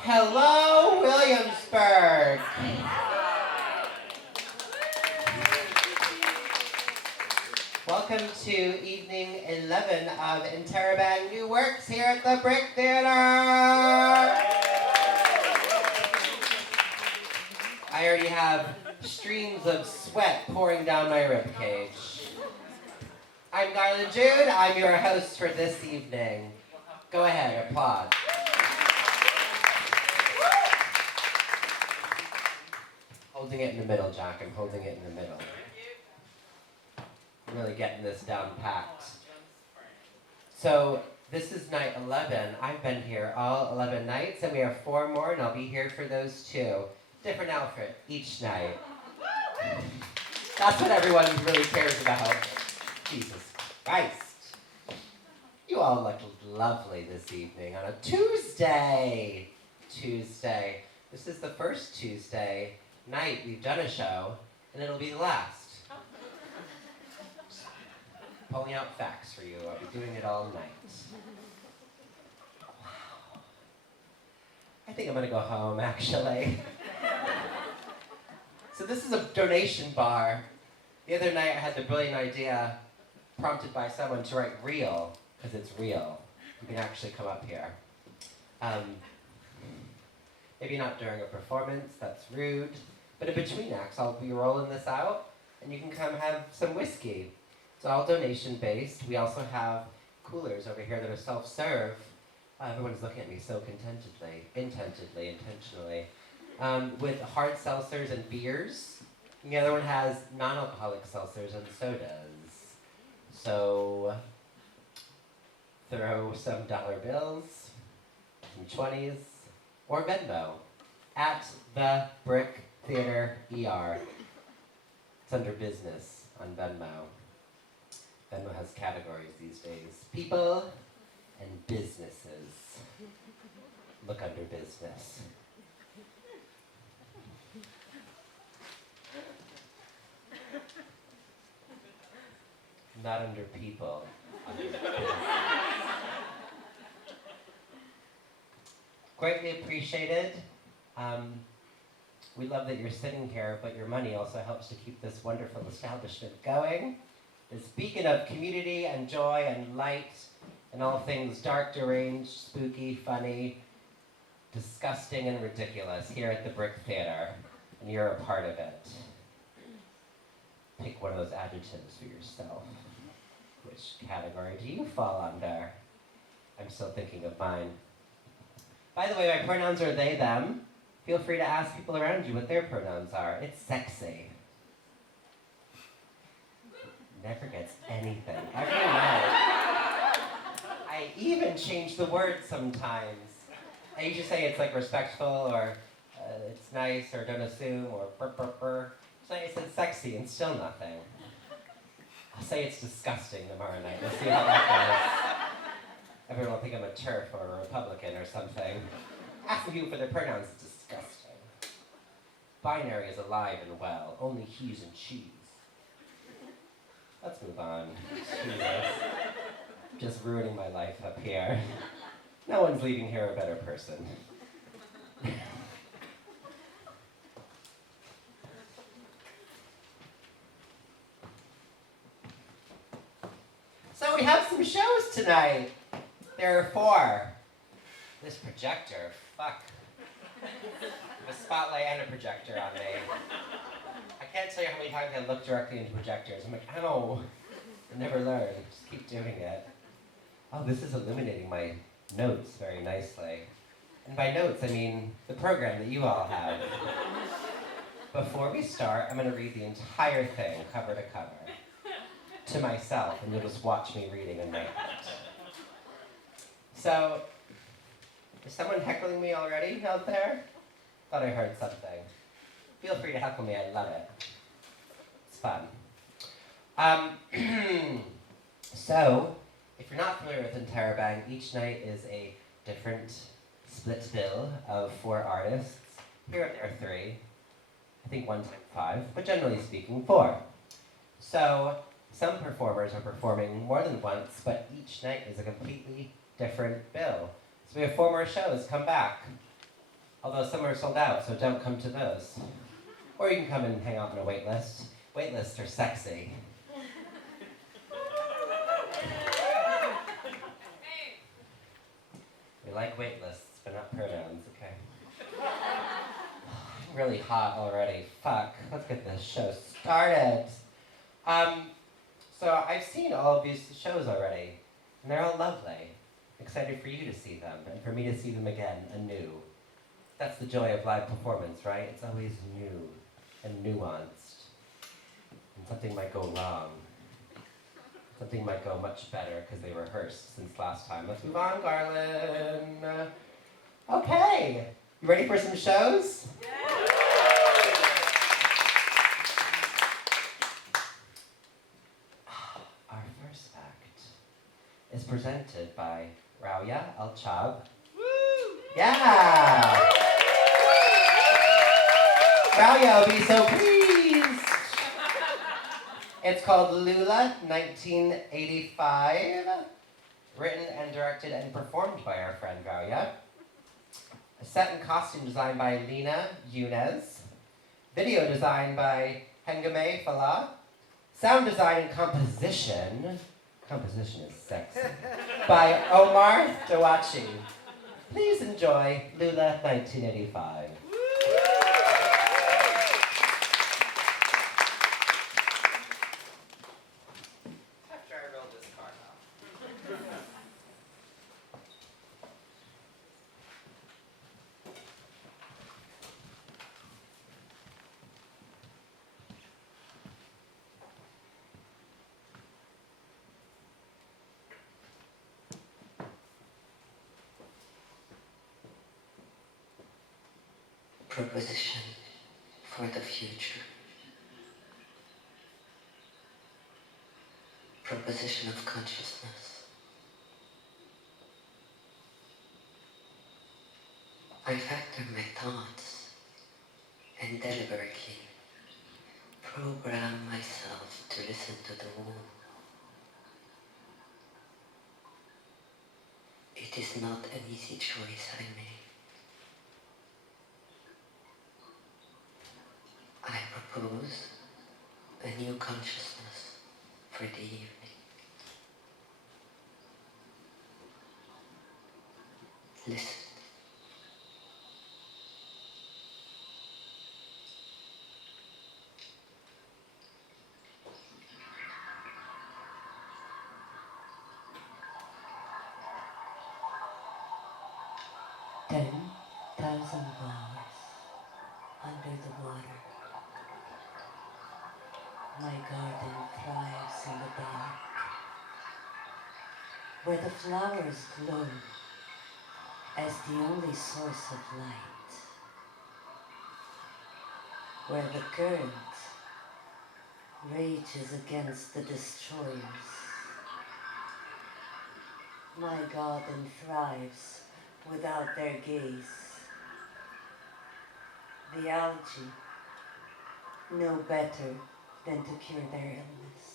Hello, Williamsburg. Welcome to evening 11 of Interrobang New Works here at the Brick Theater. I already have streams of sweat pouring down my ribcage. I'm Garland Jude. I'm your host for this evening. Go ahead, applaud. Holding it in the middle, Jack. I'm holding it in the middle. I'm really getting this down packed. So, this is night 11. I've been here all 11 nights, and we have 4 more, and I'll be here for those 2. Different outfit each night. That's what everyone really cares about. Jesus Christ. You all look lovely this evening on a Tuesday. This is the first Tuesday night we've done a show, and it'll be the last. Pulling out facts for you. I'll be doing it all night. Wow. I think I'm gonna go home, actually. So this is a donation bar. The other night I had the brilliant idea, prompted by someone, to write real, because it's real. You can actually come up here. Maybe not during a performance, that's rude. But in between acts, I'll be rolling this out, and you can come have some whiskey. It's all donation-based. We also have coolers over here that are self-serve. Everyone's looking at me so intentionally, with hard seltzers and beers. And the other one has non-alcoholic seltzers and sodas. So throw some dollar bills, some 20s, or Venmo at the Brick Theater ER. It's under business on Venmo. Venmo has categories these days. People and businesses. Look under business. Not under people. Under business. Greatly appreciated. We love that you're sitting here, but your money also helps to keep this wonderful establishment going. This beacon of community and joy and light and all things dark, deranged, spooky, funny, disgusting, and ridiculous here at the Brick Theater. And you're a part of it. Pick one of those adjectives for yourself. Which category do you fall under? I'm still thinking of mine. By the way, my pronouns are they, them. Feel free to ask people around you what their pronouns are. It's sexy. Never gets anything. Every night. I even change the word sometimes. I usually say it's like respectful, or it's nice, or don't assume, or burr, burr, burr. So I said sexy, and still nothing. I'll say it's disgusting tomorrow night. We'll see how that goes. Everyone will think I'm a TERF or a Republican or something. Asking people for their pronouns is disgusting. Binary is alive and well. Only he's and she's. Let's move on. Jesus. I'm just ruining my life up here. No one's leaving here a better person. So we have some shows tonight. There are 4. This projector, fuck. A spotlight and a projector on me. I can't tell you how many times I look directly into projectors. I'm like, ow. I never learn. Just keep doing it. Oh, this is illuminating my notes very nicely. And by notes, I mean the program that you all have. Before we start, I'm going to read the entire thing, cover to cover, to myself, and you'll just watch me reading and make it. So, is someone heckling me already out there? Thought I heard something. Feel free to heckle me, I love it. It's fun. So, if you're not familiar with Interrobang, each night is a different split bill of 4 artists. Here there are 3. I think one time 5, but generally speaking 4. So some performers are performing more than once, but each night is a completely different bill. So we have 4 more shows, come back. Although some are sold out, so don't come to those. Or you can come and hang out on a wait list. Wait lists are sexy. We like wait lists, but not pronouns, okay? Really hot already. Fuck, let's get this show started. So I've seen all of these shows already, and they're all lovely. Excited for you to see them, and for me to see them again, anew. That's the joy of live performance, right? It's always new and nuanced. And something might go wrong. Something might go much better because they rehearsed since last time. Let's move on, Garland. Okay, you ready for some shows? Yeah. Our first act is presented by Rauya Al-Chab. Yeah! Rauya will be so pleased! It's called Lula, 1985. Written and directed and performed by our friend Rauya. A set and costume designed by Lina Yunez. Video design by Hengame Falah. Sound design and composition is sexy, by Omar Dawachi. Please enjoy Lula 1985. After I roll this card off. Proposition for the future. Proposition of consciousness. I factor my thoughts and deliberately program myself to listen to the womb. It is not an easy choice I made. I propose a new consciousness for the evening. Listen. $10,000 under the water. My garden thrives in the dark, where the flowers glow as the only source of light, where the current rages against the destroyers. My garden thrives without their gaze. The algae know better than to cure their illness.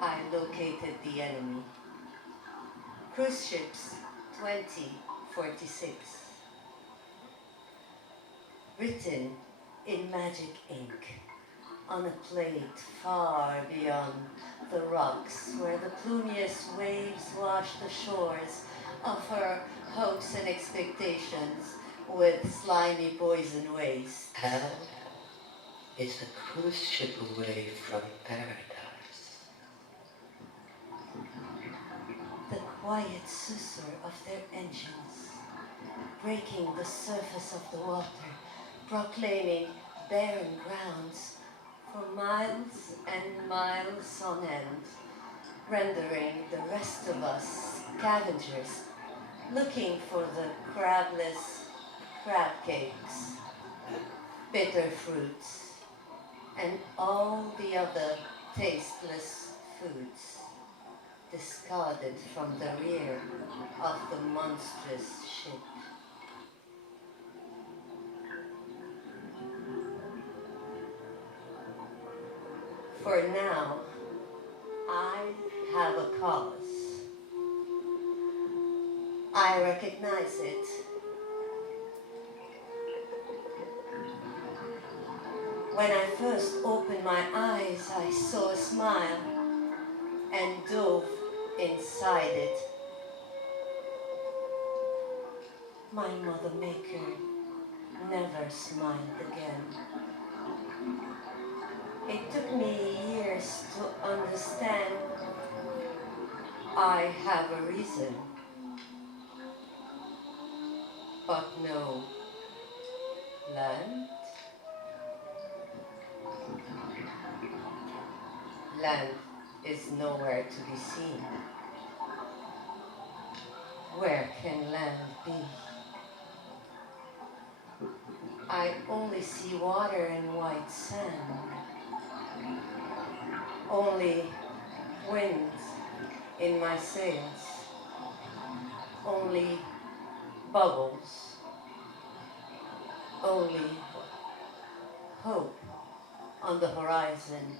I located the enemy. Cruise ships 2046. Written in magic ink on a plate far beyond the rocks where the plumiest waves wash the shores of her hopes and expectations with slimy poison waste. Hell is a cruise ship away from paradise. The quiet susurr of their engines, breaking the surface of the water, proclaiming barren grounds for miles and miles on end, rendering the rest of us scavengers looking for the crabless crab cakes, bitter fruits, and all the other tasteless foods. discarded from the rear of the monstrous ship. For now, I have a cause. I recognize it. When I first opened my eyes, I saw a smile and dove inside it. My mother maker never smiled again. It took me years to understand I have a reason, but no land. Land is nowhere to be seen. Where can land be? I only see water and white sand. Only wind in my sails. Only bubbles. Only hope on the horizon.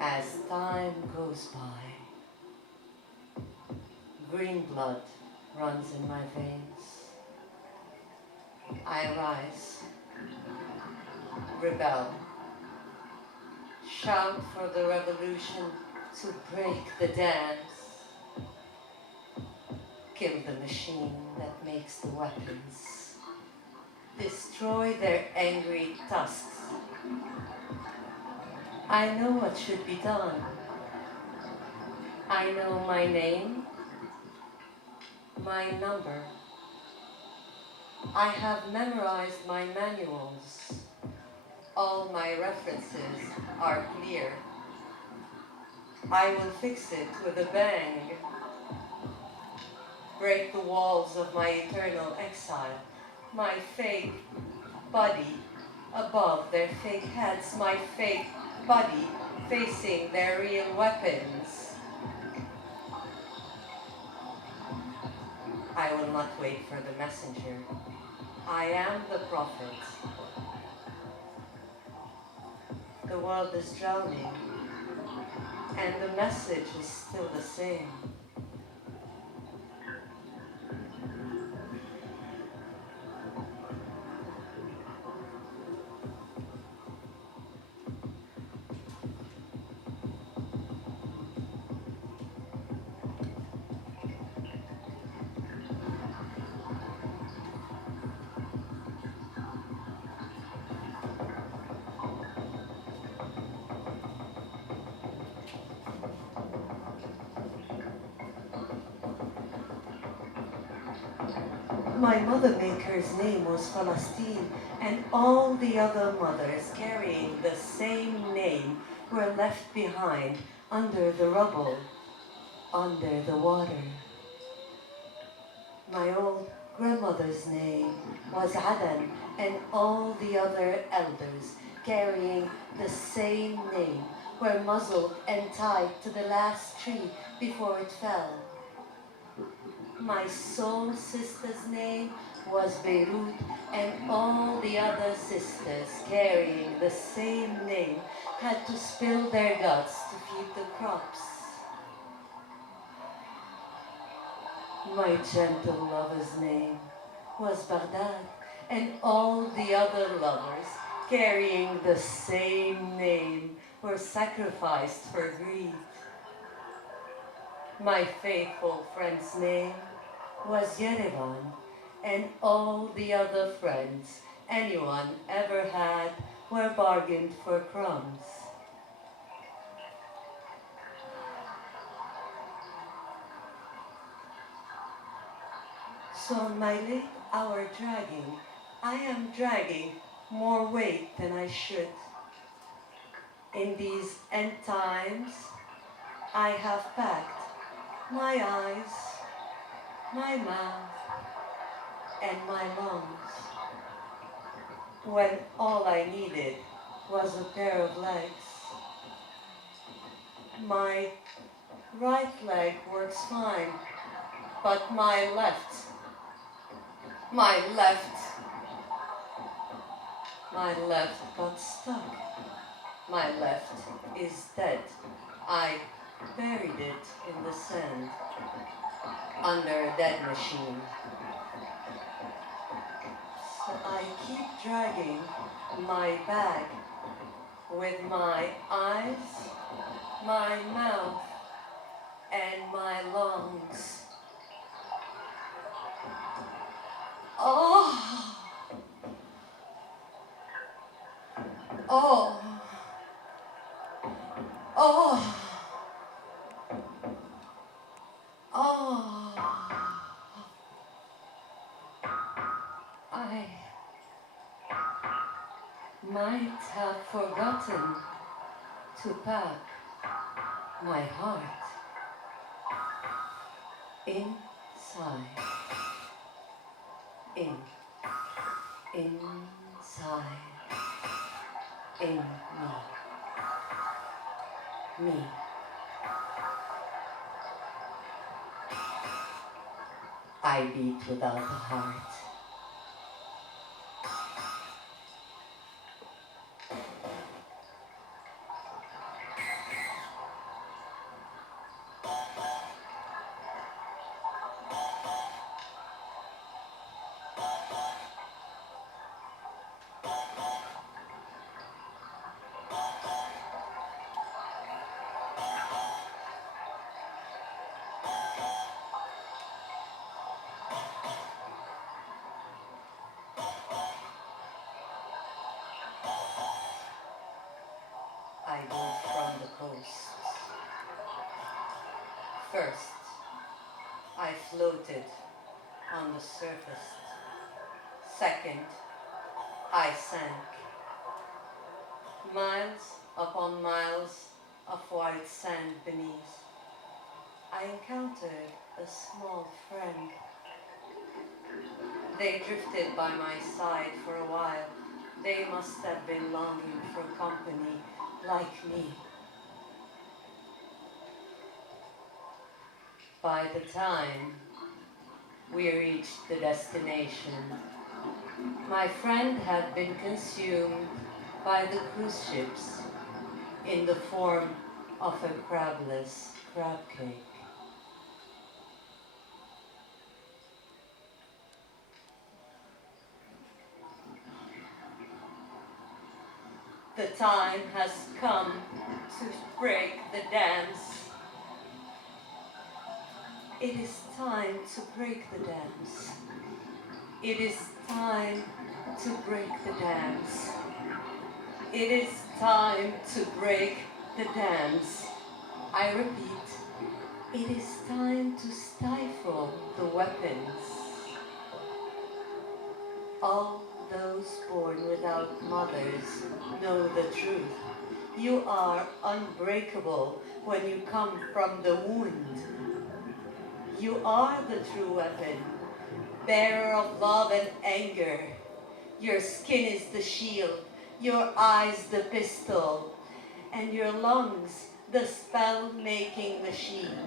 As time goes by, green blood runs in my veins. I rise, rebel, shout for the revolution to break the dams, kill the machine that makes the weapons, destroy their angry tusks. I know what should be done. I know my name, my number. I have memorized my manuals. All my references are clear. I will fix it with a bang. Break the walls of my eternal exile. My fake body above their fake heads. My fake body facing their real weapons. I will not wait for the messenger. I am the prophet. The world is drowning, and the message is still the same. My mother maker's name was Falastin, and all the other mothers carrying the same name were left behind under the rubble, under the water. My old grandmother's name was Adan, and all the other elders carrying the same name were muzzled and tied to the last tree before it fell. My soul sister's name was Beirut, and all the other sisters carrying the same name had to spill their guts to feed the crops. My gentle lover's name was Baghdad, and all the other lovers carrying the same name were sacrificed for greed. My faithful friend's name was Yerevan, and all the other friends anyone ever had were bargained for crumbs. So on my late hour dragging, I am dragging more weight than I should. In these end times, I have packed my eyes, my mouth, and my lungs, when all I needed was a pair of legs. My right leg works fine, but my left, my left got stuck. My left is dead. I buried it in the sand under a dead machine. So I keep dragging my bag with my eyes, my mouth, and my lungs. Oh! Oh! Oh! Oh! I might have forgotten to pack my heart inside, inside, in me. I beat without a heart. I go from the coast. First, I floated on the surface. Second, I sank. Miles upon miles of white sand beneath. I encountered a small friend. They drifted by my side for a while. They must have been longing for company like me. By the time we reached the destination, my friend had been consumed by the cruise ships in the form of a crabless crab cake. The time has come to break the dams. It is time to break the dams. It is time to break the dams. It is time to break the dams. I repeat, it is time to stifle the weapons. All those born without mothers know the truth. You are unbreakable when you come from the wound. You are the true weapon, bearer of love and anger. Your skin is the shield, your eyes the pistol, and your lungs the spell-making machine.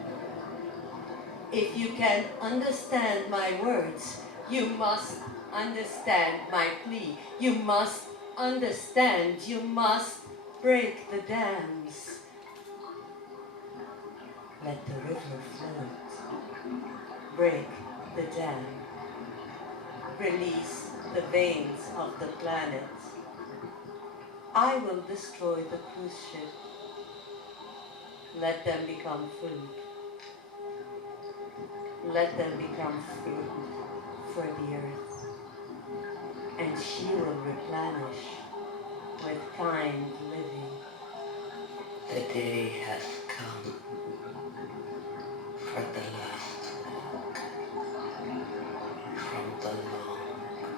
If you can understand my words, you must understand my plea. You must understand, you must break the dams. Let the river float. Break the dam. Release the veins of the planet. I will destroy the cruise ship. Let them become food. Let them become food for the earth. And she will replenish with kind living. The day has come for the last walk from the long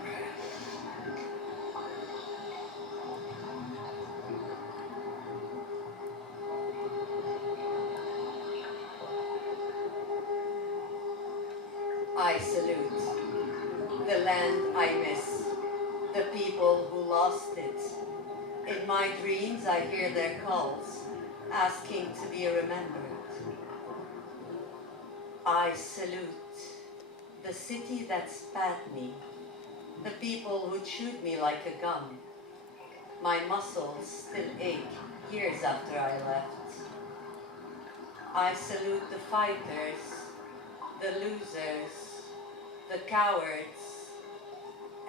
rest. I salute The land I miss, the people who lost it. In my dreams I hear their calls, asking to be remembered. I salute the city that spat me, the people who chewed me like a gum. My muscles still ache years after I left. I salute the fighters, the losers, the cowards,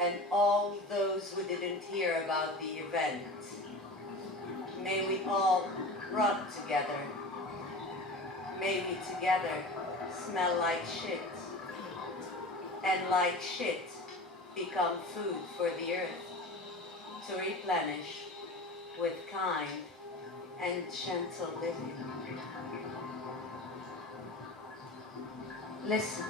and all those who didn't hear about the event. May we all rot together. May we together smell like shit. And like shit, become food for the earth to replenish with kind and gentle living. Listen.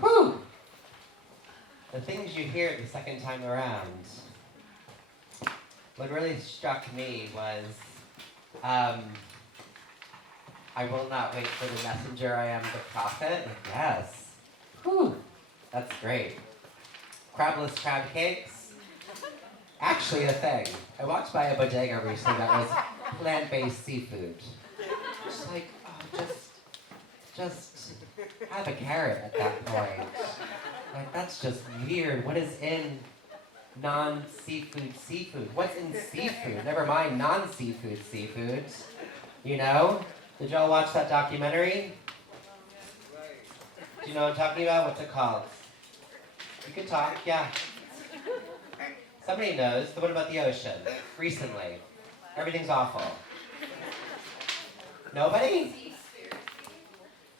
Whew. The things you hear the second time around. What really struck me was, I will not wait for the messenger, I am the prophet. Yes. Whew. That's great. Crabless crab cakes. Actually a thing. I walked by a bodega recently that was plant-based seafood. Just like, oh, just have a carrot at that point. Like, that's just weird. What is in non-seafood seafood? What's in seafood? Never mind non-seafood seafood. You know? Did y'all watch that documentary? Do you know what I'm talking about? What's it called? You can talk, yeah. Somebody knows. The one about the ocean. Recently. Everything's awful. Nobody?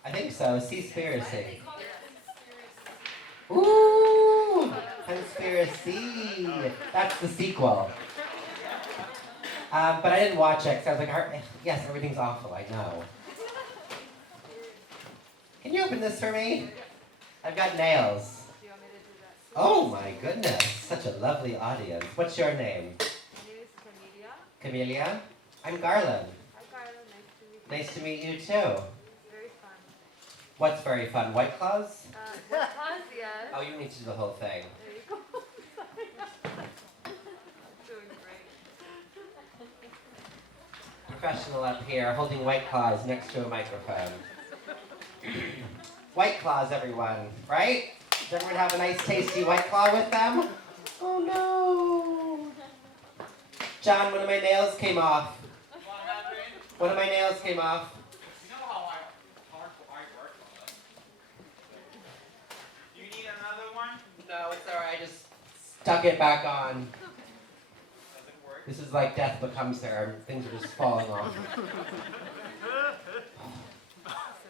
I think so. Seaspiracy. Ooh! Conspiracy. That's the sequel. But I didn't watch it because I was like, yes, everything's awful. I know. Can you open this for me? I've got nails. Oh my goodness, such a lovely audience. What's your name? My name is Camelia. Camelia? I'm Garland. Hi Carla, nice to meet you. Nice to meet you too. Very fun. What's very fun? White Claws? What cause, yes. Oh, you need to do the whole thing. There you go. Doing great. Professional up here, holding White Claws next to a microphone. White Claws, everyone, right? Does everyone have a nice tasty White Claw with them? Oh no. John, one of my nails came off. What happened? One of my nails came off. You know how hard I work on it. You need another one? No, it's alright, I just stuck it back on. Does it work? This is like death becomes her. Things are just falling off.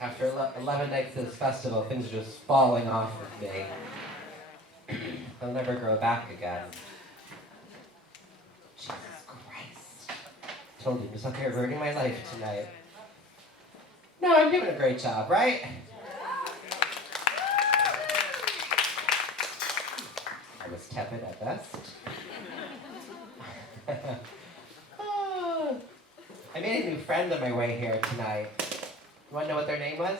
After 11 nights of this festival, things are just falling off of me. They'll never grow back again. Jesus Christ. Told you, just up here ruining my life tonight. No, I'm doing a great job, right? I was tepid at best. Oh, I made a new friend on my way here tonight. You want to know what their name was?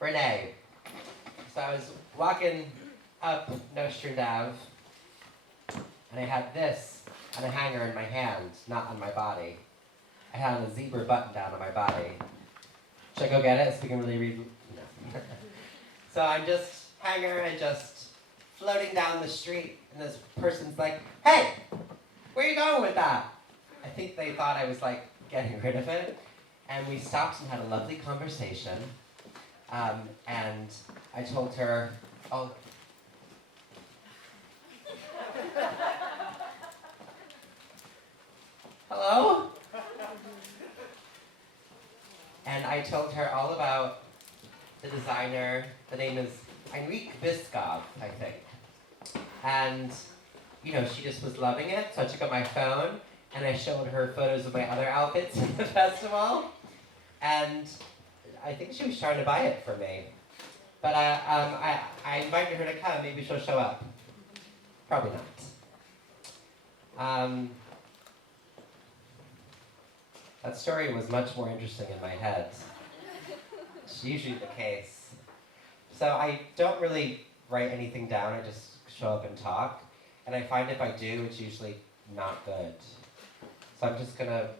Renee. So I was walking up Nostrand Ave, and I had this on a hanger in my hand, not on my body. I had a zebra button down on my body. Should I go get it so we can really read? No. So I'm just hanger and just floating down the street, and this person's like, "Hey, where are you going with that?" I think they thought I was like getting rid of it. And we stopped and had a lovely conversation. And I told her, oh. Hello? And I told her all about the designer. The name is Heinrich Biskov, I think. And, you know, she just was loving it. So I took out my phone and I showed her photos of my other outfits in the festival. And I think she was trying to buy it for me. But I invited her to come. Maybe she'll show up. Probably not. That story was much more interesting in my head. It's usually the case. So I don't really write anything down. I just show up and talk. And I find if I do, it's usually not good. So I'm just gonna,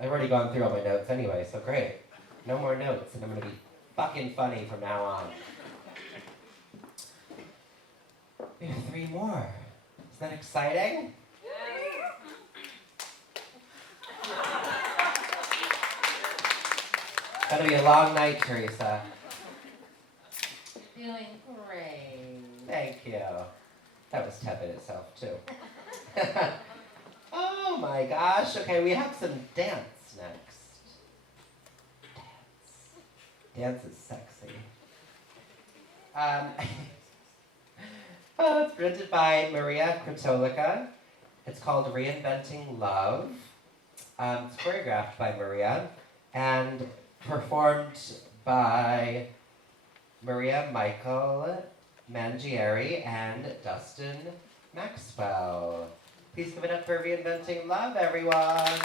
I've already gone through all my notes anyway, so great. No more notes, and I'm gonna be fucking funny from now on. We have 3 more. Is that exciting? Gonna be a long night, Teresa. Feeling great. Thank you. That was tepid itself, too. Oh my gosh. Okay, we have some dance next. Dance is sexy. Oh, it's printed by Maria Kratolika. It's called Reinventing Love. It's choreographed by Maria and performed by Maria Michael Mangieri and Dustin Maxwell. Please give it up for Reinventing Love, everyone.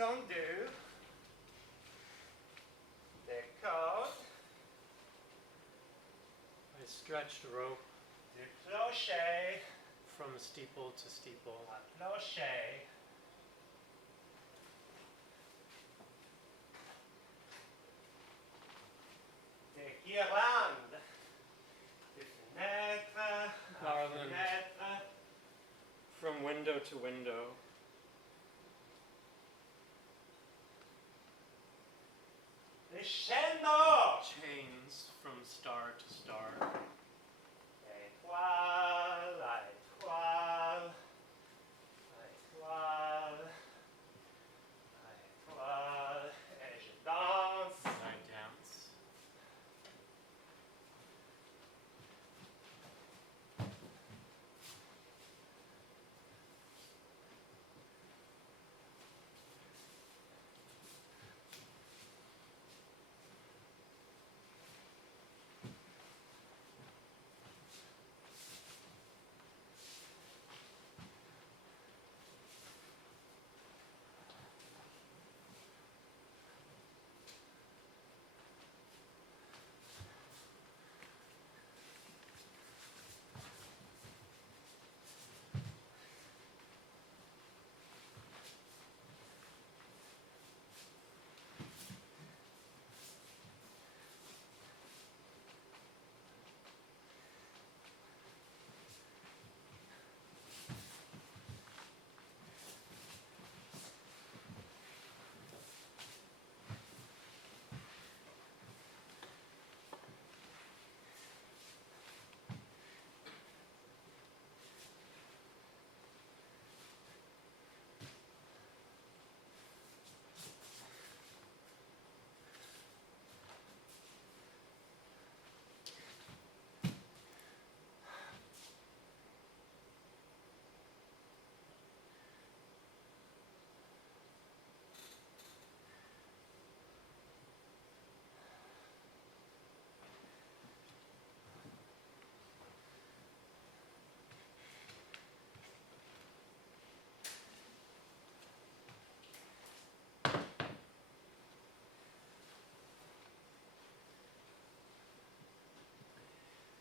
Descendu. Des côtes. I stretched a rope Du clocher. from steeple to steeple. Un clocher. Des guirlandes. Des fenêtres. à Garland. fenêtre. From window to window. Des chaînes d'or. Chains from star to star. Étoile à étoile. À étoile. À étoile. Et je danse. And I dance.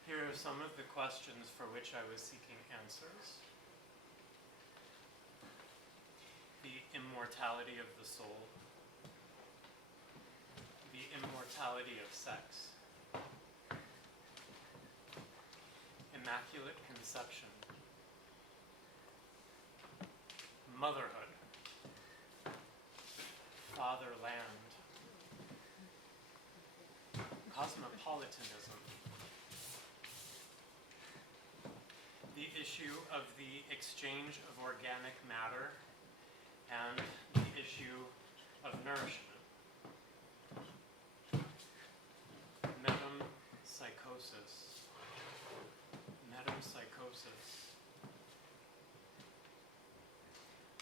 Here are some of the questions for which I was seeking answers. The immortality of the soul. The immortality of sex. Immaculate conception. Motherhood. Fatherland. Cosmopolitanism. The issue of the exchange of organic matter and the issue of nourishment. Metempsychosis. Metempsychosis.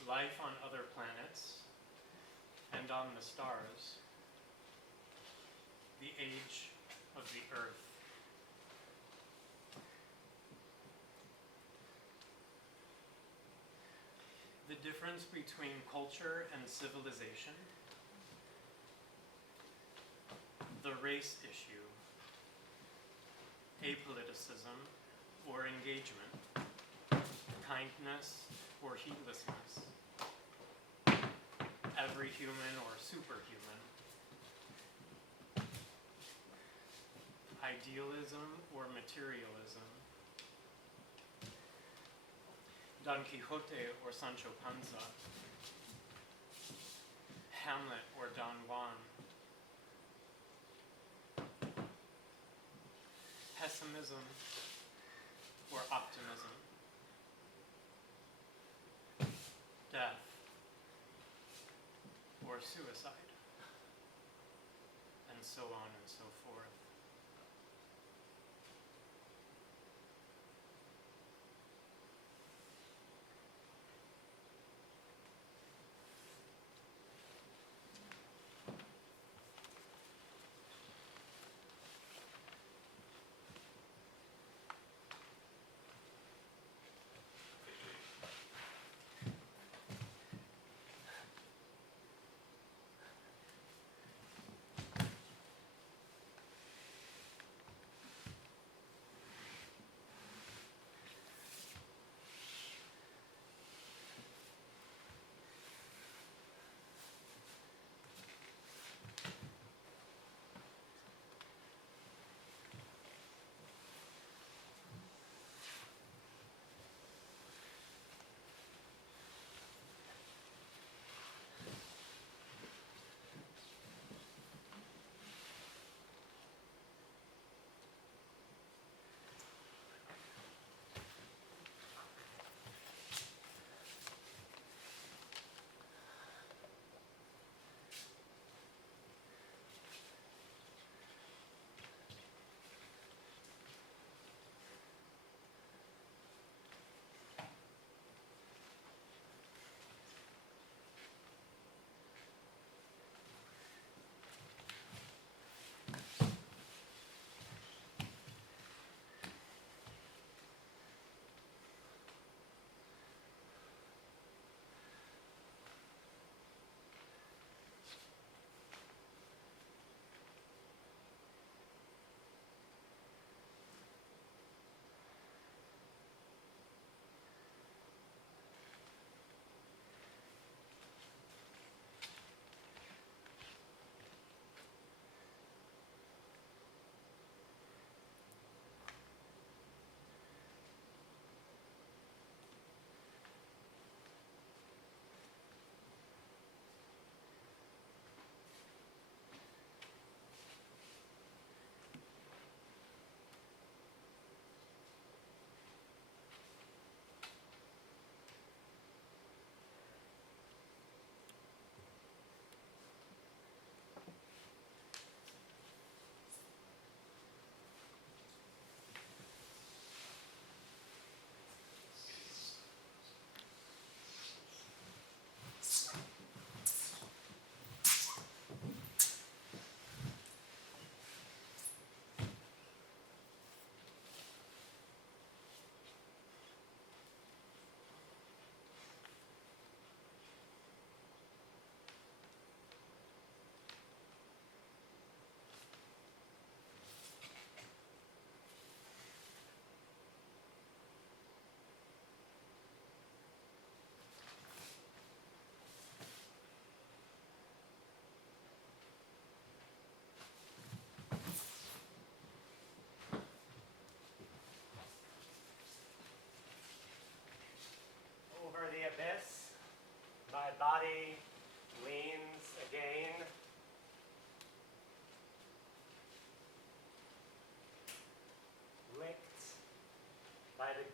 Life on other planets and on the stars. The age of the earth. The difference between culture and civilization, the race issue, apoliticism or engagement, kindness or heedlessness, every human or superhuman, idealism or materialism, Don Quixote or Sancho Panza, Hamlet or Don Juan, pessimism or optimism, death or suicide, and so on and so forth.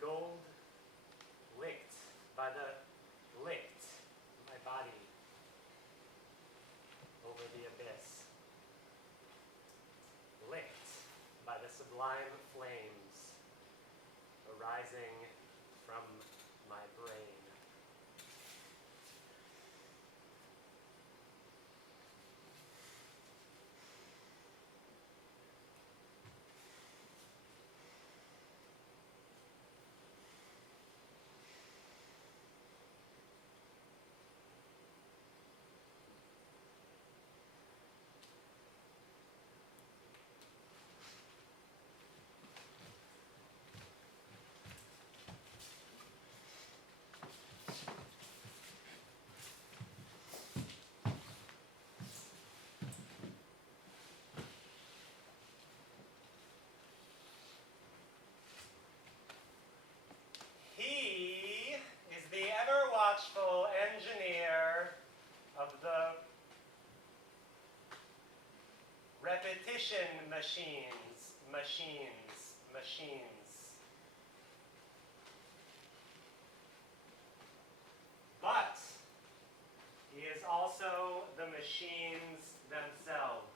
gold licked by the licked my body over the abyss. Licked by the sublime flames arising from my brain. He is the ever-watchful engineer of the repetition machines. But he is also the machines themselves.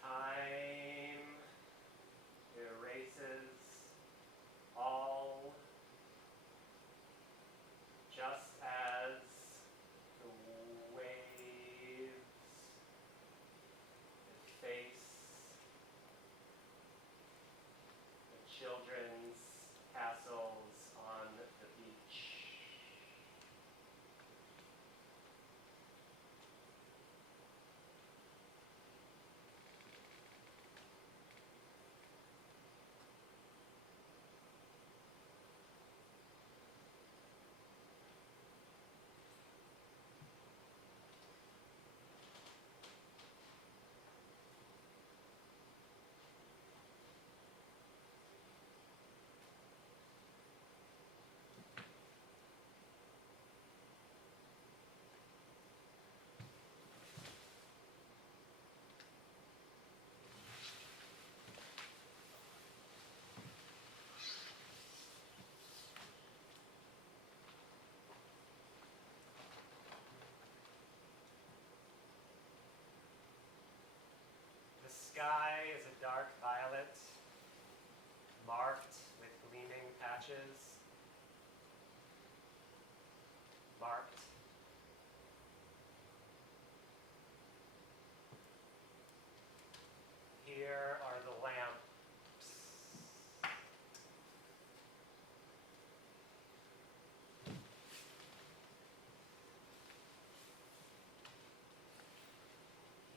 Time erases all, just as the waves efface the children's castles on the beach. The sky is a dark violet, marked with gleaming patches. Marked. Here are the lamps.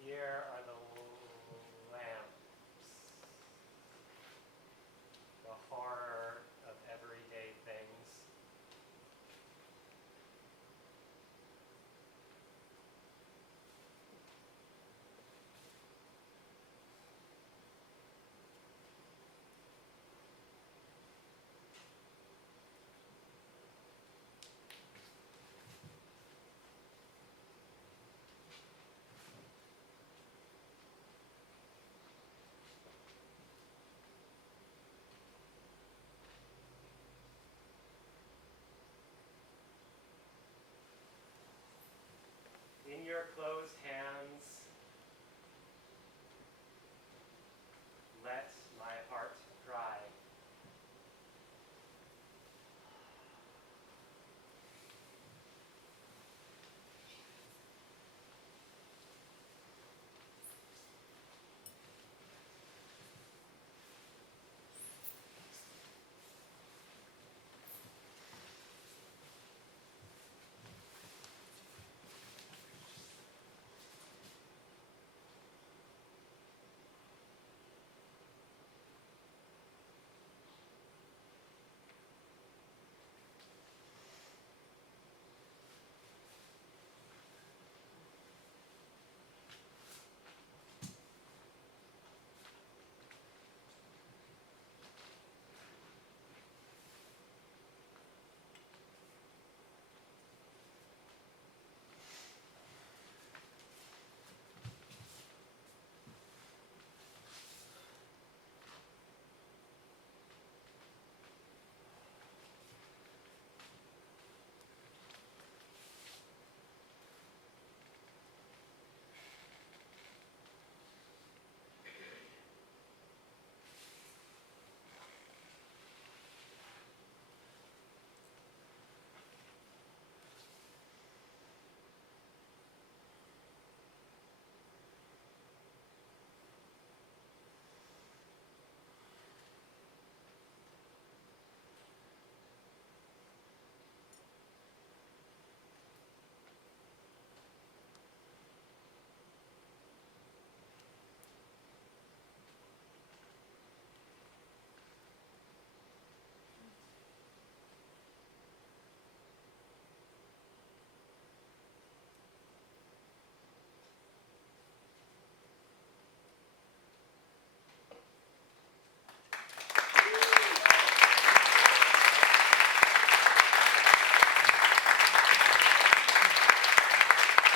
Here are the lamps. The horror of everyday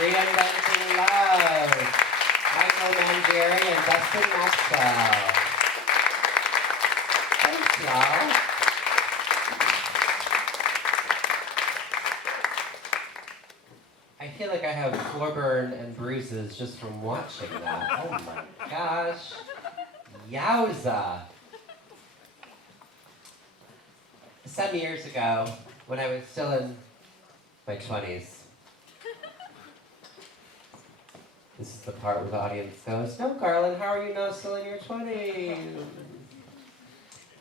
Reinventing Love. Michael Mangieri and Dustin Maxwell. Thanks, y'all. I feel like I have floor burn and bruises just from watching that. Oh my gosh. Yowza. Some years ago, when I was still in my 20s, this is the part where the audience goes, "No, Garland, how are you now still in your 20s?"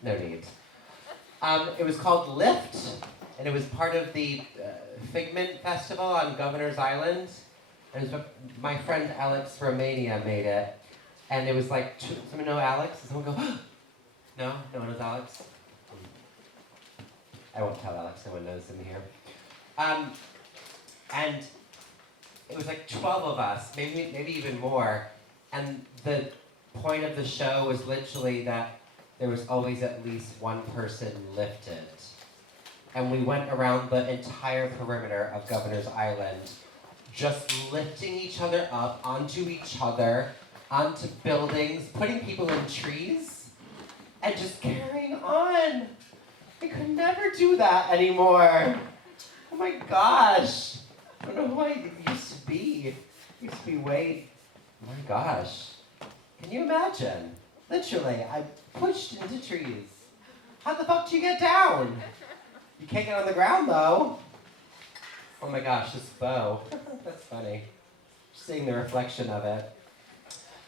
No need. It was called Lift, and it was part of the Figment Festival on Governor's Island. And it was, my friend Alex Romania made it. And it was like, someone know Alex? Does someone go, no? No one knows Alex? I won't tell Alex, no one knows him here. And it was like 12 of us, maybe even more. And the point of the show was literally that there was always at least one person lifted. And we went around the entire perimeter of Governor's Island, just lifting each other up onto each other, onto buildings, putting people in trees, and just carrying on. I could never do that anymore. Oh my gosh. I don't know who I used to be. I used to be way, oh my gosh. Can you imagine? Literally, I pushed into trees. How the fuck do you get down? You can't get on the ground though. Oh my gosh, this bow. That's funny. Seeing the reflection of it.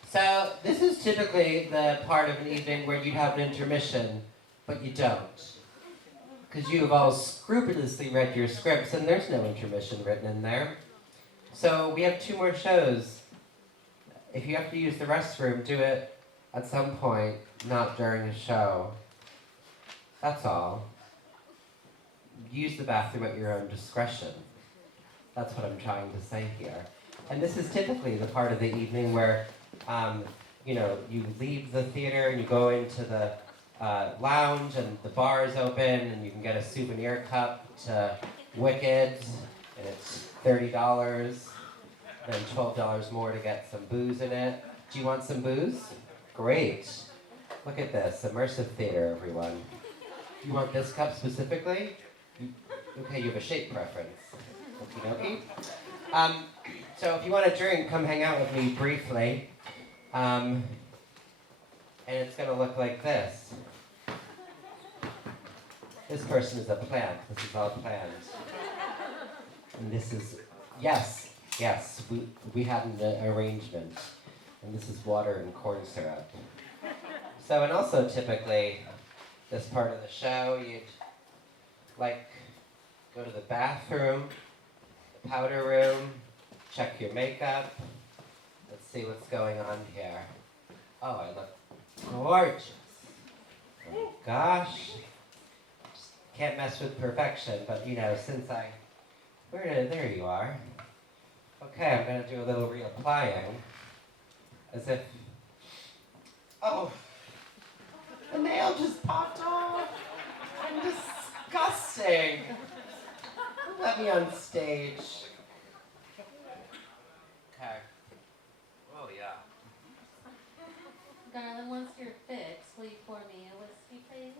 So this is typically the part of an evening where you'd have an intermission, but you don't. Because you have all scrupulously read your scripts and there's no intermission written in there. So we have 2 more shows. If you have to use the restroom, do it at some point, not during a show. That's all. Use the bathroom at your own discretion. That's what I'm trying to say here. And this is typically the part of the evening where, you leave the theater and you go into the lounge and the bar is open and you can get a souvenir cup to Wicked and it's $30, then $12 more to get some booze in it. Do you want some booze? Great. Look at this, immersive theater, everyone. You want this cup specifically? Okay, you have a shape preference. Okie dokie. So if you want a drink, come hang out with me briefly. And it's gonna look like this. This person is a plant. This is all planned. And this is, yes, we had an arrangement. And this is water and corn syrup. So, and also typically, this part of the show, you'd go to the bathroom, the powder room, check your makeup. Let's see what's going on here. Oh, I look gorgeous. Oh gosh. Can't mess with perfection, but since there you are. Okay, I'm gonna do a little reapplying. As if, oh, the nail just popped off. I'm disgusting. Let me on stage. Okay. Oh yeah. Darling, once you're fixed, will you pour me a whiskey, please?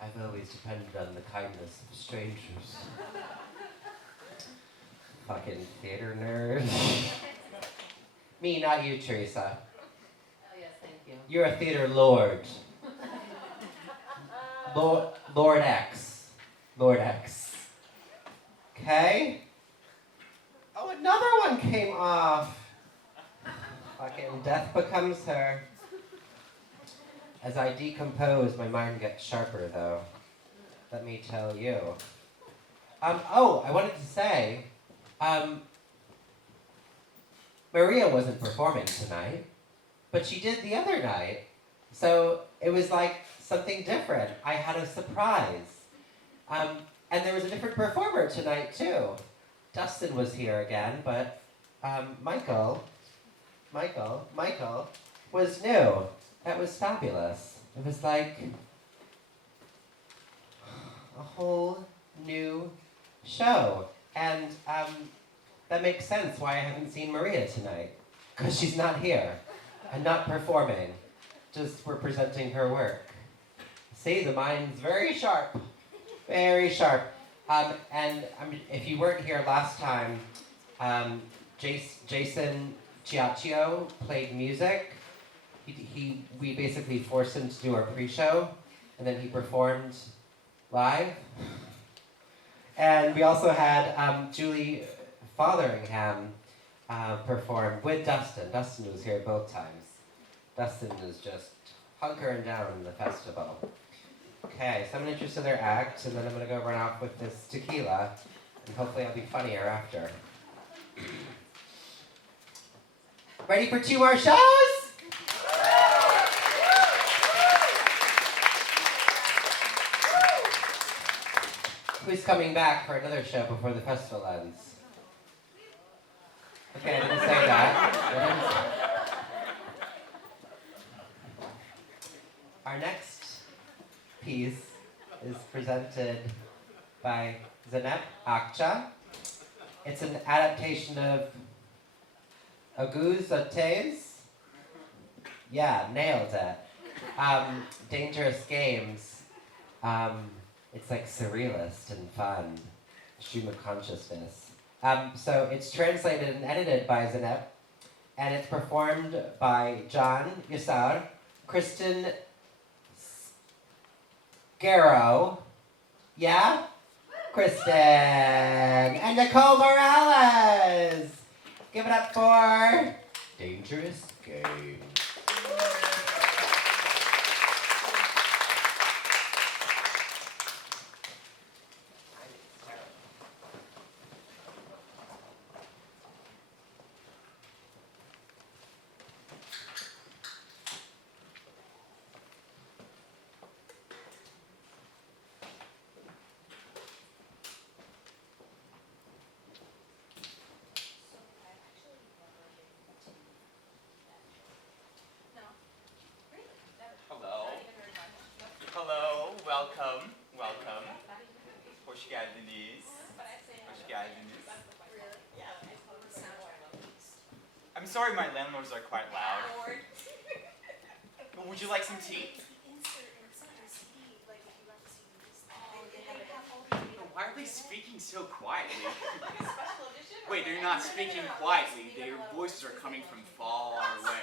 I've always depended on the kindness of strangers. Fucking theater nerd. Me, not you, Teresa. Oh, yes, thank you. You're a theater lord. Lord X. Lord X. Okay? Oh, another one came off. Fucking death becomes her. As I decompose, my mind gets sharper, though. Let me tell you. I wanted to say, Maria wasn't performing tonight, but she did the other night. So it was like something different. I had a surprise. And there was a different performer tonight, too. Dustin was here again, but Michael was new. That was fabulous. It was like a whole new show. And that makes sense why I haven't seen Maria tonight. Because she's not here and not performing, just representing her work. See, the mind's very sharp, very sharp. If you weren't here last time, Jason Giacchio played music. We basically forced him to do our pre-show, and then he performed live. And we also had Julie Fotheringham perform with Dustin. Dustin was here both times. Dustin is just hunkering down in the festival. Okay, so I'm going to introduce their act, and then I'm going to go run off with this tequila, and hopefully I'll be funnier after. Ready for 2 more shows? Who's coming back for another show before the festival ends? Okay, I didn't say that. Our next piece is presented by Zeynep Akça. It's an adaptation of Auguste Otte's. Yeah, nailed it. Dangerous Games. It's like surrealist and fun. Stream of consciousness. So it's translated and edited by Zeynep, and it's performed by John Yassar, Kristen Garrow, yeah? Kristen, and Nicole Morales. Give it up for Dangerous Games. Hello, welcome. Hoş geldiniz. Hoş geldiniz. I'm sorry my landlords are quite loud. Would you like some tea? Why are they speaking so quietly? Wait, they're not speaking quietly. Their voices are coming from far away.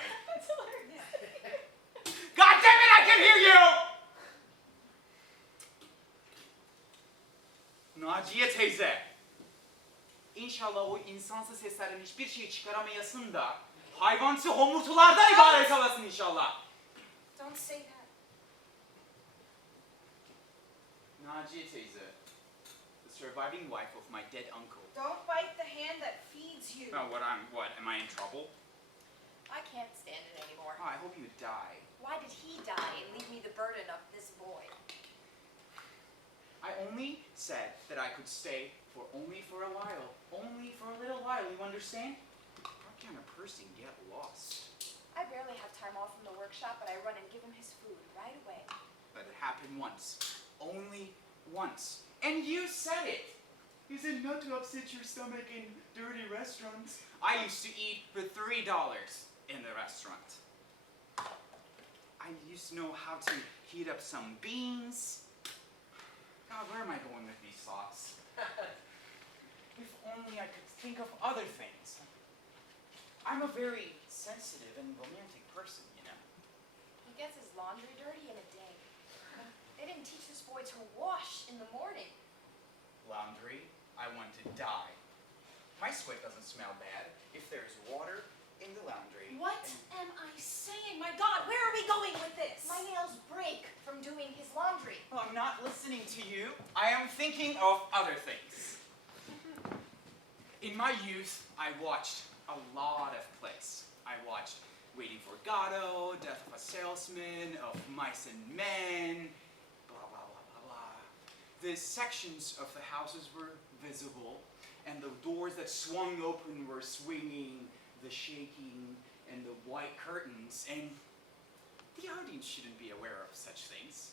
God damn it, I can hear you! Naciye teyze. İnşallah o insansız seslerden hiçbir şey çıkaramayasın da hayvansı homurtulardan ibaret olasın inşallah. Don't say that. Naciye teyze, the surviving wife of my dead uncle. Don't bite the hand that feeds you. Oh, what, am I in trouble? I can't stand it anymore. Oh, I hope you die. Why did he die and leave me the burden of this boy? I only said that I could stay only for a while. Only for a little while, you understand? How can a person get lost? I barely have time off from the workshop, but I run and give him his food right away. But it happened once. Only once. And you said it! You said not to upset your stomach in dirty restaurants. I used to eat for $3 in the restaurant. I used to know how to heat up some beans. God, where am I going with these thoughts? If only I could think of other things. I'm a very sensitive and romantic person, you know. He gets his laundry dirty in a day. They didn't teach this boy to wash in the morning. Laundry, I want to die. My sweat doesn't smell bad if there's water in the laundry. What am I saying? My God, where are we going with this? My nails break from doing his laundry. Well, I'm not listening to you. I am thinking of other things. In my youth, I watched a lot of plays. I watched Waiting for Godot, Death of a Salesman, Of Mice and Men, blah, blah, blah, blah, blah. The sections of the houses were visible, and the doors that swung open were swinging, the shaking, and the white curtains, and the audience shouldn't be aware of such things.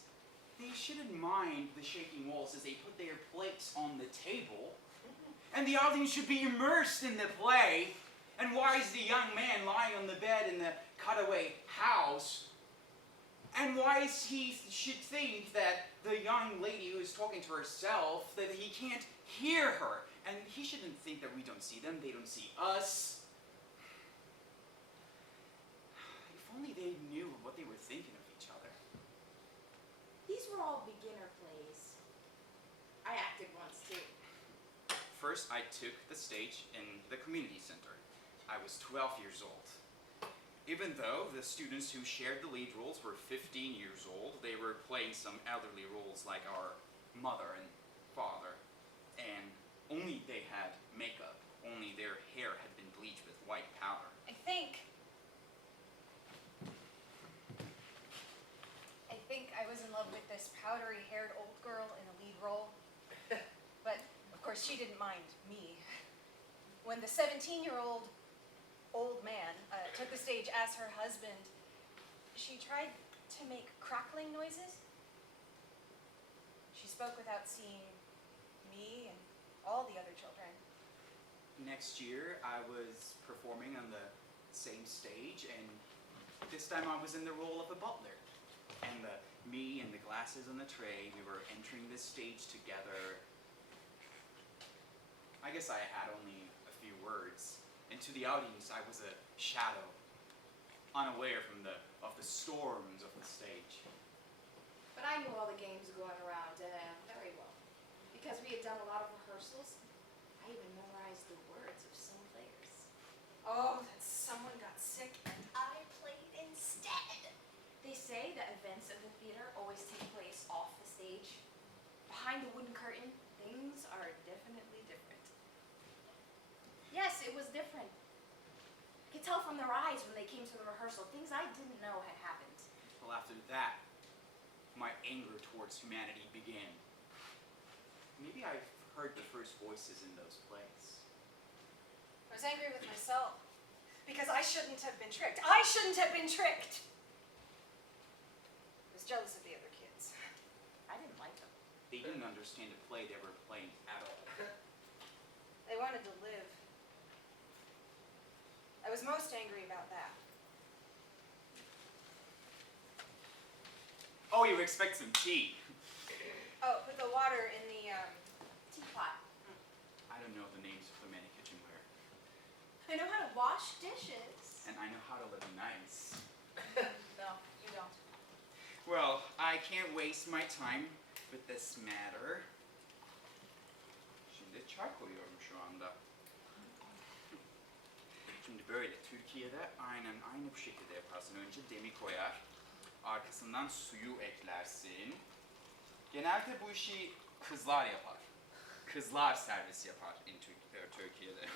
They shouldn't mind the shaking walls as they put their plates on the table. And the audience should be immersed in the play. And why is the young man lying on the bed in the cutaway house? And why is he should think that the young lady who is talking to herself, that he can't hear her? And he shouldn't think that we don't see them, they don't see us. If only they knew what they were thinking of each other. These were all beginner plays. I acted once too. First, I took the stage in the community center. I was 12 years old. Even though the students who shared the lead roles were 15 years old, they were playing some elderly roles like our mother and father. And only they had makeup. Only their hair had been bleached with white powder. I think I was in love with this powdery-haired old girl in the lead role. But, of course, she didn't mind me. When the 17-year-old old man took the stage as her husband, she tried to make crackling noises. She spoke without seeing me and all the other children. Next year, I was performing on the same stage, and this time I was in the role of a butler. And me and the glasses on the tray, we were entering this stage together. I guess I had only a few words. And to the audience, I was a shadow, unaware of the storms of the stage. But I knew all the games going around very well. Because we had done a lot of rehearsals, I even memorized the words of some players. Oh, that someone got sick and I played instead. They say that events of the theater always take place off the stage. Behind the wooden curtain, things are definitely different. Yes, it was different. I could tell from their eyes when they came to the rehearsal, things I didn't know had happened. Well, after that, my anger towards humanity began. Maybe I've heard the first voices in those plays. I was angry with myself because I shouldn't have been tricked. I shouldn't have been tricked. I was jealous of the other kids. I didn't like them. They didn't understand the play they were playing at all. They wanted to live. I was most angry about that. Oh, you expect some tea. Oh, put the water in the teapot. I don't know the names of the many kitchenware. I know how to wash dishes. And I know how to live nice. No, you don't. Well, I can't waste my time with this matter. Şimdi çay koyuyorum şu anda. Şimdi böyle Türkiye'de aynen aynı bu şekilde yaparsın. Önce demi koyar. Arkasından suyu eklersin. Genelde bu işi kızlar yapar. Kızlar servis yapar Türkiye'de.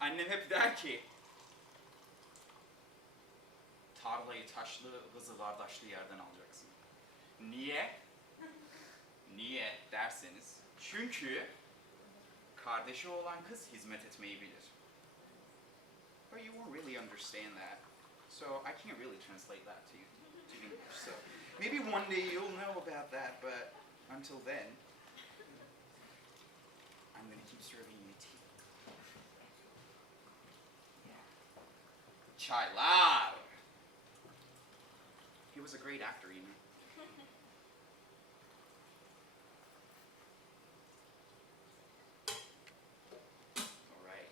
Annem hep der ki, tarlayı taşlı, kızı kardeşli yerden alacaksın. Niye? Niye derseniz, çünkü kardeşi olan kız hizmet etmeyi bilir. But you won't really understand that. So I can't really translate that to you to English. So maybe one day you'll know about that, but until then, I'm gonna keep serving you tea. Çaylar! He was a great actor, you know. All right.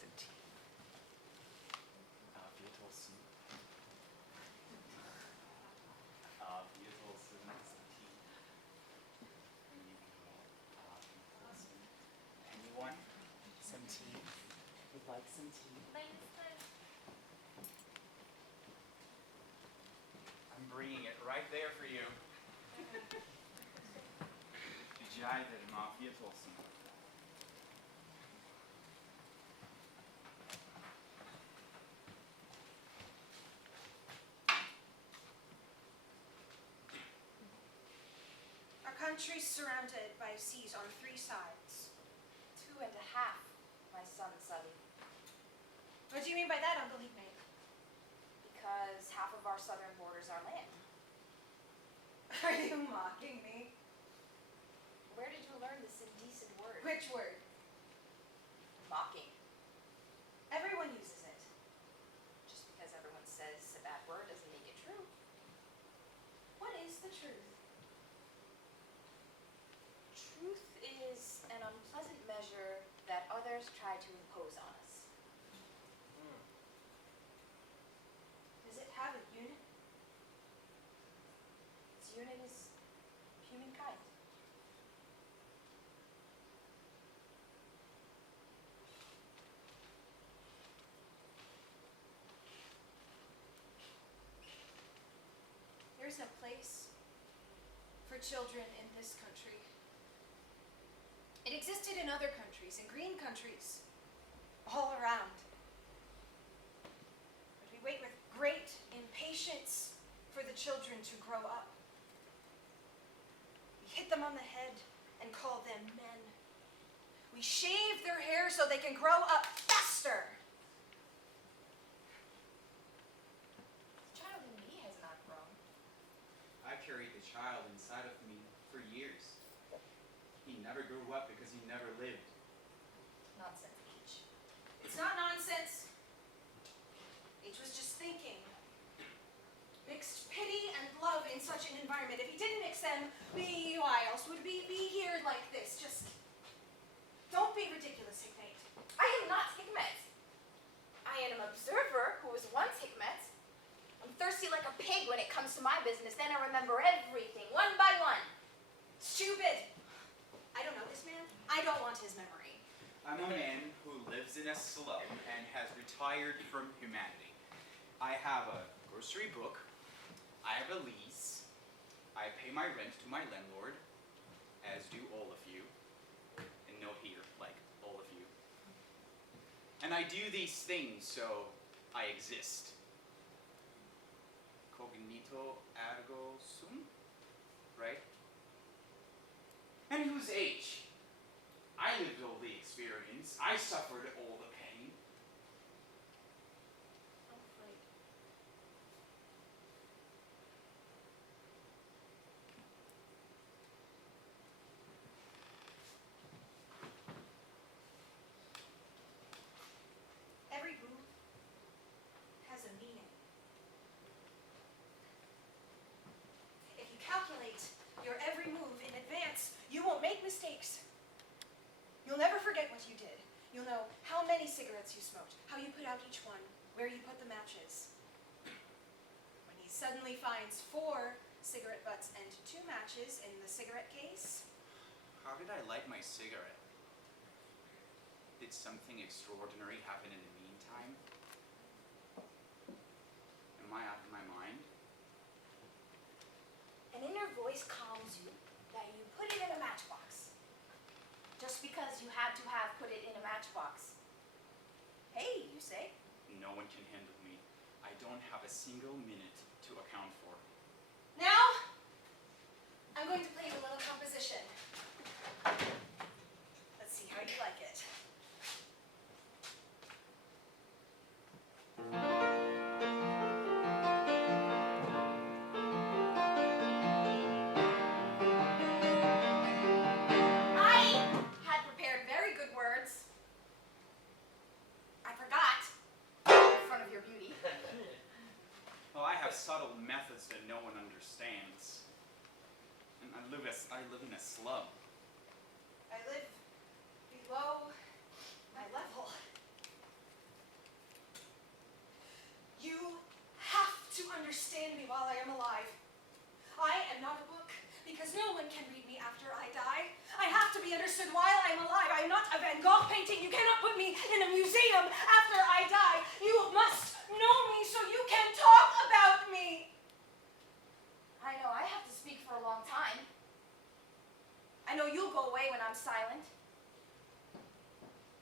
Some tea. Afiyet olsun. Afiyet olsun. Some tea. And you can go. Afiyet olsun. Anyone? Some tea? Would like some tea? I'm bringing it right there for you. Rica ederim, afiyet olsun. Our country's surrounded by seas on 3 sides. 2.5, my son Sully. What do you mean by that, Uncle Ipe? Because half of our southern borders are land. Are you mocking me? Where did you learn this indecent word? Which word? Mocking. Everyone uses it. Just because everyone says a bad word doesn't make it true. What is the truth? Truth is an unpleasant measure that others try to impose on us. Does it have a unit? Its unit is humankind. There's no place for children in this country. It existed in other countries, in green countries, all around. But we wait with great impatience for the children to grow up. We hit them on the head and call them men. We shave their hair so they can grow up faster. The child in me has not grown. I carried the child inside of me for years. He never grew up because he never lived. Nonsense, H. It's not nonsense. H was just thinking. Mixed pity and love in such an environment. If he didn't mix them, why else would we be here like this? Just don't be ridiculous, Hickmate. I am not Hikmet. I am an observer who was once Hikmet. I'm thirsty like a pig when it comes to my business. Then I remember everything, one by one. Stupid. I don't know this man. I don't want his memory. I'm a man who lives in a slum and has retired from humanity. I have a grocery book. I have a lease. I pay my rent to my landlord, as do all of you. And no here, like all of you. And I do these things so I exist. Cognito ergo sum, right? And who's H? I lived all the experience. I suffered all the pain. I'm afraid. Every move has a meaning. If you calculate your every move in advance, you won't make mistakes. You'll never forget what you did. You'll know how many cigarettes you smoked, how you put out each one, where you put the matches. When he suddenly finds 4 cigarette butts and 2 matches in the cigarette case, How did I light my cigarette? Did something extraordinary happen in the meantime? Am I out of my mind? An inner voice calms you that you put it in a matchbox. Just because you had to have put it in a matchbox. Hey, you say? No one can handle me. I don't have a single minute to account for. now I'm going to play you a little composition. Let's see how you like it. I had prepared very good words. I forgot in front of your beauty. Well, I have subtle methods that no one understands. And I live in a slum. I live below my level. You have to understand me while I am alive. I am not a book, because no one can read me after I die. I have to be understood while I am alive. I am not a Van Gogh painting. You cannot put me in a museum after I die. You must know me so you can talk about me. I know I have to speak for a long time. I know you'll go away when I'm silent.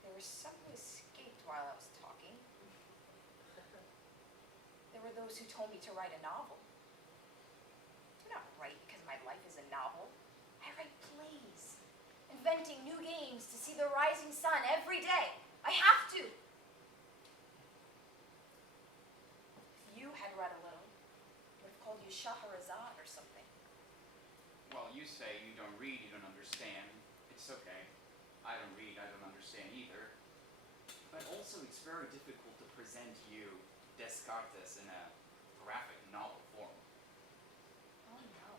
There were some who escaped while I was talking. There were those who told me to write a novel. I do not write because my life is a novel. I write plays, inventing new games to see the rising sun every day. I have to. If you had read a little, I would have called you Shahrazad or something. Well, you say you don't read, you don't understand. It's okay. I don't read, I don't understand either. But also, it's very difficult to present you Descartes in a graphic novel form. Oh no.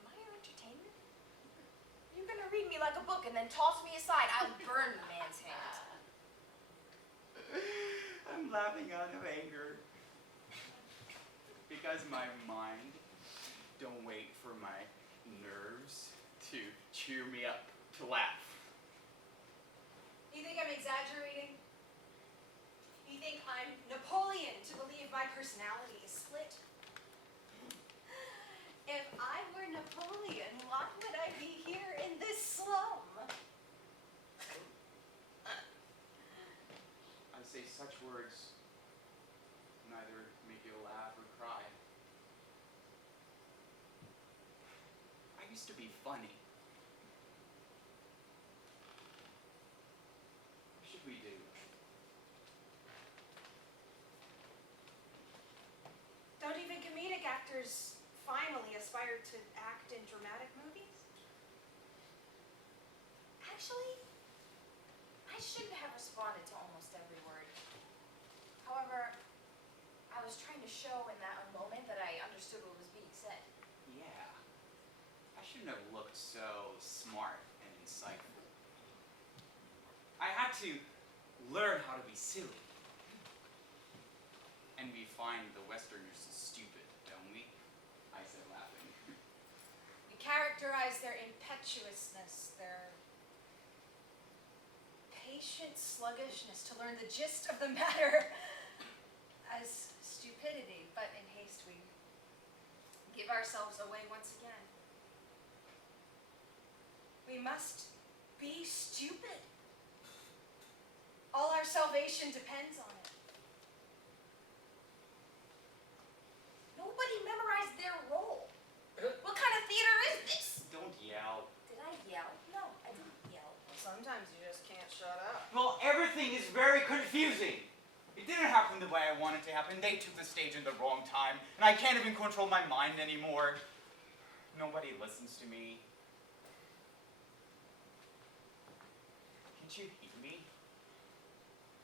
Am I your entertainment? You're gonna read me like a book and then toss me aside. I'll burn the man's hand. I'm laughing out of anger. Because my mind don't wait for my nerves to cheer me up to laugh. You think I'm exaggerating? You think I'm Napoleon to believe my personality is split? If I were Napoleon, why would I be here in this slum? I say such words neither make you laugh or cry. I used to be funny. What should we do? Don't even comedic actors finally aspire to act in dramatic movies? Actually, I shouldn't have responded to almost every word. However, I was trying to show in that moment that I understood what was being said. Yeah. I shouldn't have looked so smart and insightful. I had to learn how to be silly. And we find the Westerners stupid, don't we? I said, laughing. We characterize their impetuousness, their patient sluggishness to learn the gist of the matter as stupidity, but in haste we give ourselves away once again. We must be stupid. All our salvation depends on it. Nobody memorized their role. What kind of theater is this? Don't yell. Did I yell? No, I didn't yell. Sometimes you just can't shut up. Well, everything is very confusing. It didn't happen the way I wanted to happen. They took the stage in the wrong time, and I can't even control my mind anymore. Nobody listens to me. Can't you hear me?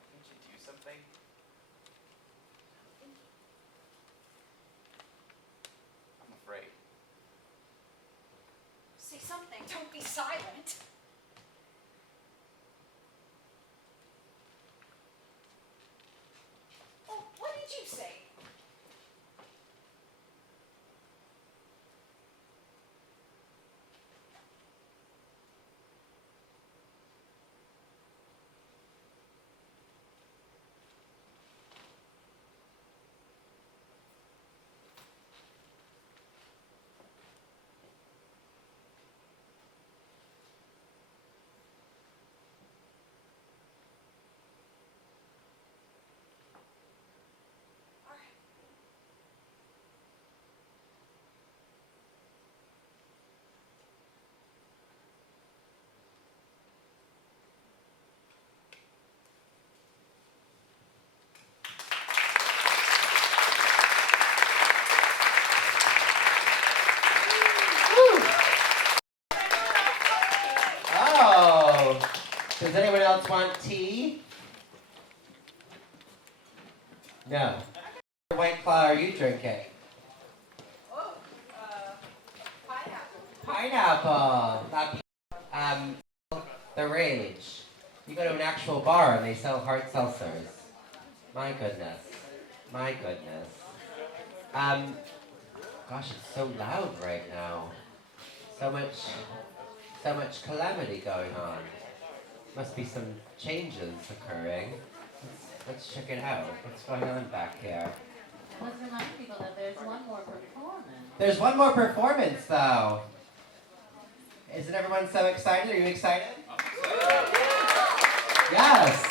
Can't you do something? I'm afraid. Say something. Don't be silent. Oh, what did you say? All right. Oh, does anyone else want tea? No. What White Claw are you drinking? Oh, pineapple. Pineapple. The Rage. You go to an actual bar and they sell hard seltzers. My goodness. My goodness. Gosh, it's so loud right now. So much calamity going on. Must be some changes occurring. Let's check it out. What's going on back here? Let's remind people that there's one more performance. There's one more performance, though. Isn't everyone so excited? Are you excited? Yes.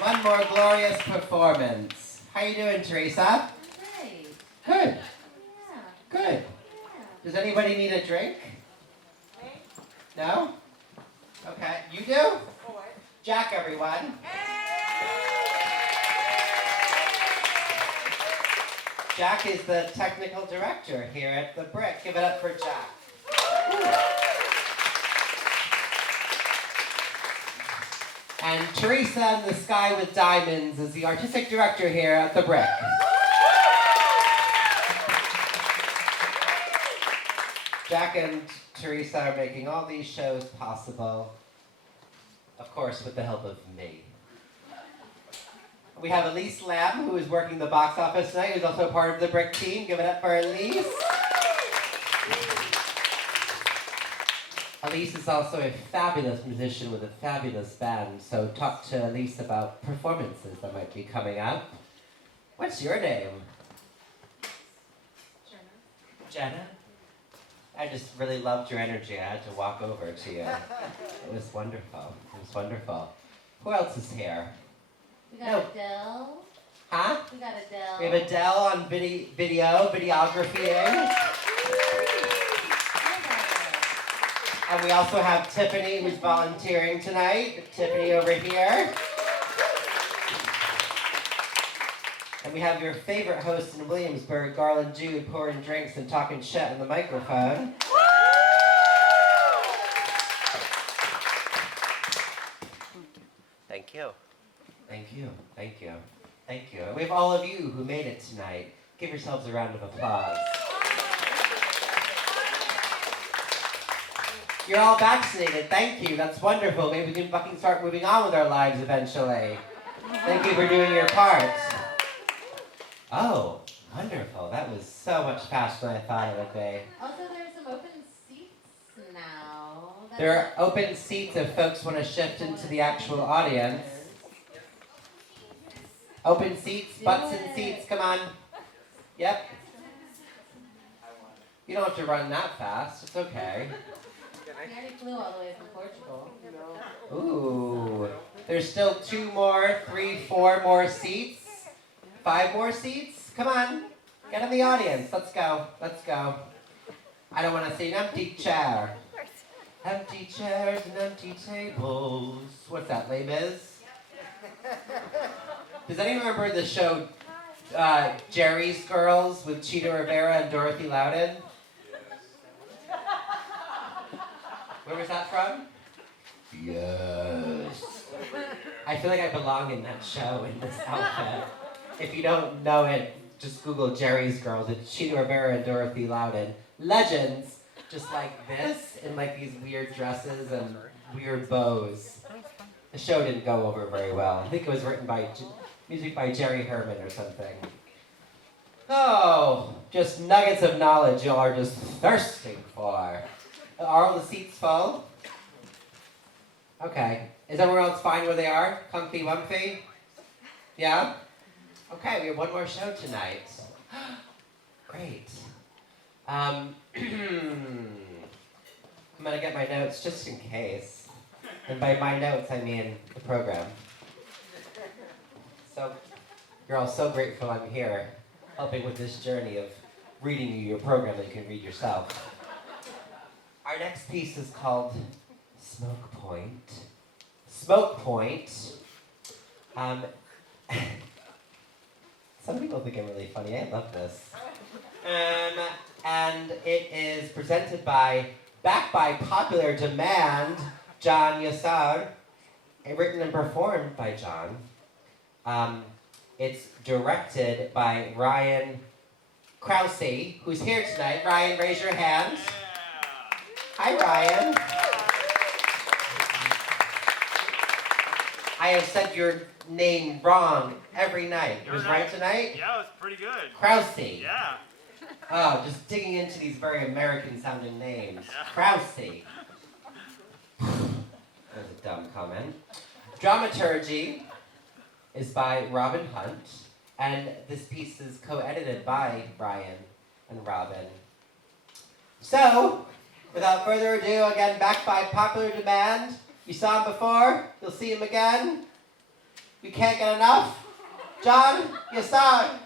One more glorious performance. How you doing, Teresa? Great. Good. Yeah. Good. Yeah. Does anybody need a drink? No? Okay. You do? Jack, everyone. Jack is the technical director here at The Brick. Give it up for Jack. And Teresa in the Sky with Diamonds is the artistic director here at The Brick. Jack and Teresa are making all these shows possible, of course, with the help of me. We have Elise Lamb, who is working the box office tonight, who's also part of the Brick team. Give it up for Elise. Elise is also a fabulous musician with a fabulous band, so talk to Elise about performances that might be coming up. What's your name? Jenna? I just really loved your energy. I had to walk over to you. It was wonderful. It was wonderful. Who else is here? We got No. Adele. Huh? We got Adele. We have Adele on videographying. And we also have Tiffany, who's volunteering tonight. Tiffany over here. And we have your favorite host in Williamsburg, Garland Jude, pouring drinks and talking shit on the microphone. Thank you. Thank you. Thank you. Thank you. And we have all of you who made it tonight. Give yourselves a round of applause. You're all vaccinated. Thank you. That's wonderful. Maybe we can fucking start moving on with our lives eventually. Thank you for doing your part. Oh, wonderful. That was so much faster than I thought it would be. Also, there's some open seats now. There are open seats if folks want to shift into the actual audience. Open seats, butts and seats, come on. Yep. You don't have to run that fast. It's okay. We already flew all the way from Portugal. Ooh. There's still 2 more, 3, 4 more seats. 5 more seats? Come on. Get in the audience. Let's go. Let's go. I don't want to see an empty chair. Empty chairs and empty tables. What's that, Les Mis? Does anyone remember the show Jerry's Girls with Cheetah Rivera and Dorothy Loudon? Where was that from? Yes. I feel like I belong in that show in this outfit. If you don't know it, just Google Jerry's Girls. It's Cheetah Rivera and Dorothy Loudon. Legends, just like this, in like these weird dresses and weird bows. The show didn't go over very well. I think it was written by, music by Jerry Herman or something. Oh, just nuggets of knowledge y'all are just thirsting for. Are all the seats full? Okay. Is everyone else fine where they are? Comfy, wumpy? Yeah? Okay, we have one more show tonight. Great. I'm gonna get my notes just in case. And by my notes, I mean the program. So, you're all so grateful I'm here, helping with this journey of reading you your program that you can read yourself. Our next piece is called Smoke Point. Smoke Point. Some people think I'm really funny. I love this. And it is presented backed by popular demand, John Yassar. Written and performed by John. It's directed by Ryan Krause, who's here tonight. Ryan, raise your hand. Hi, Ryan. I have said your name wrong every night. It was right tonight? Yeah, it was pretty good. Krause. Yeah. Oh, just digging into these very American-sounding names. Yeah. Krause. That was a dumb comment. Dramaturgy is by Robin Hunt, and this piece is co-edited by Ryan and Robin. So, without further ado, again, backed by popular demand. You saw him before, you'll see him again. We can't get enough. John Yassar.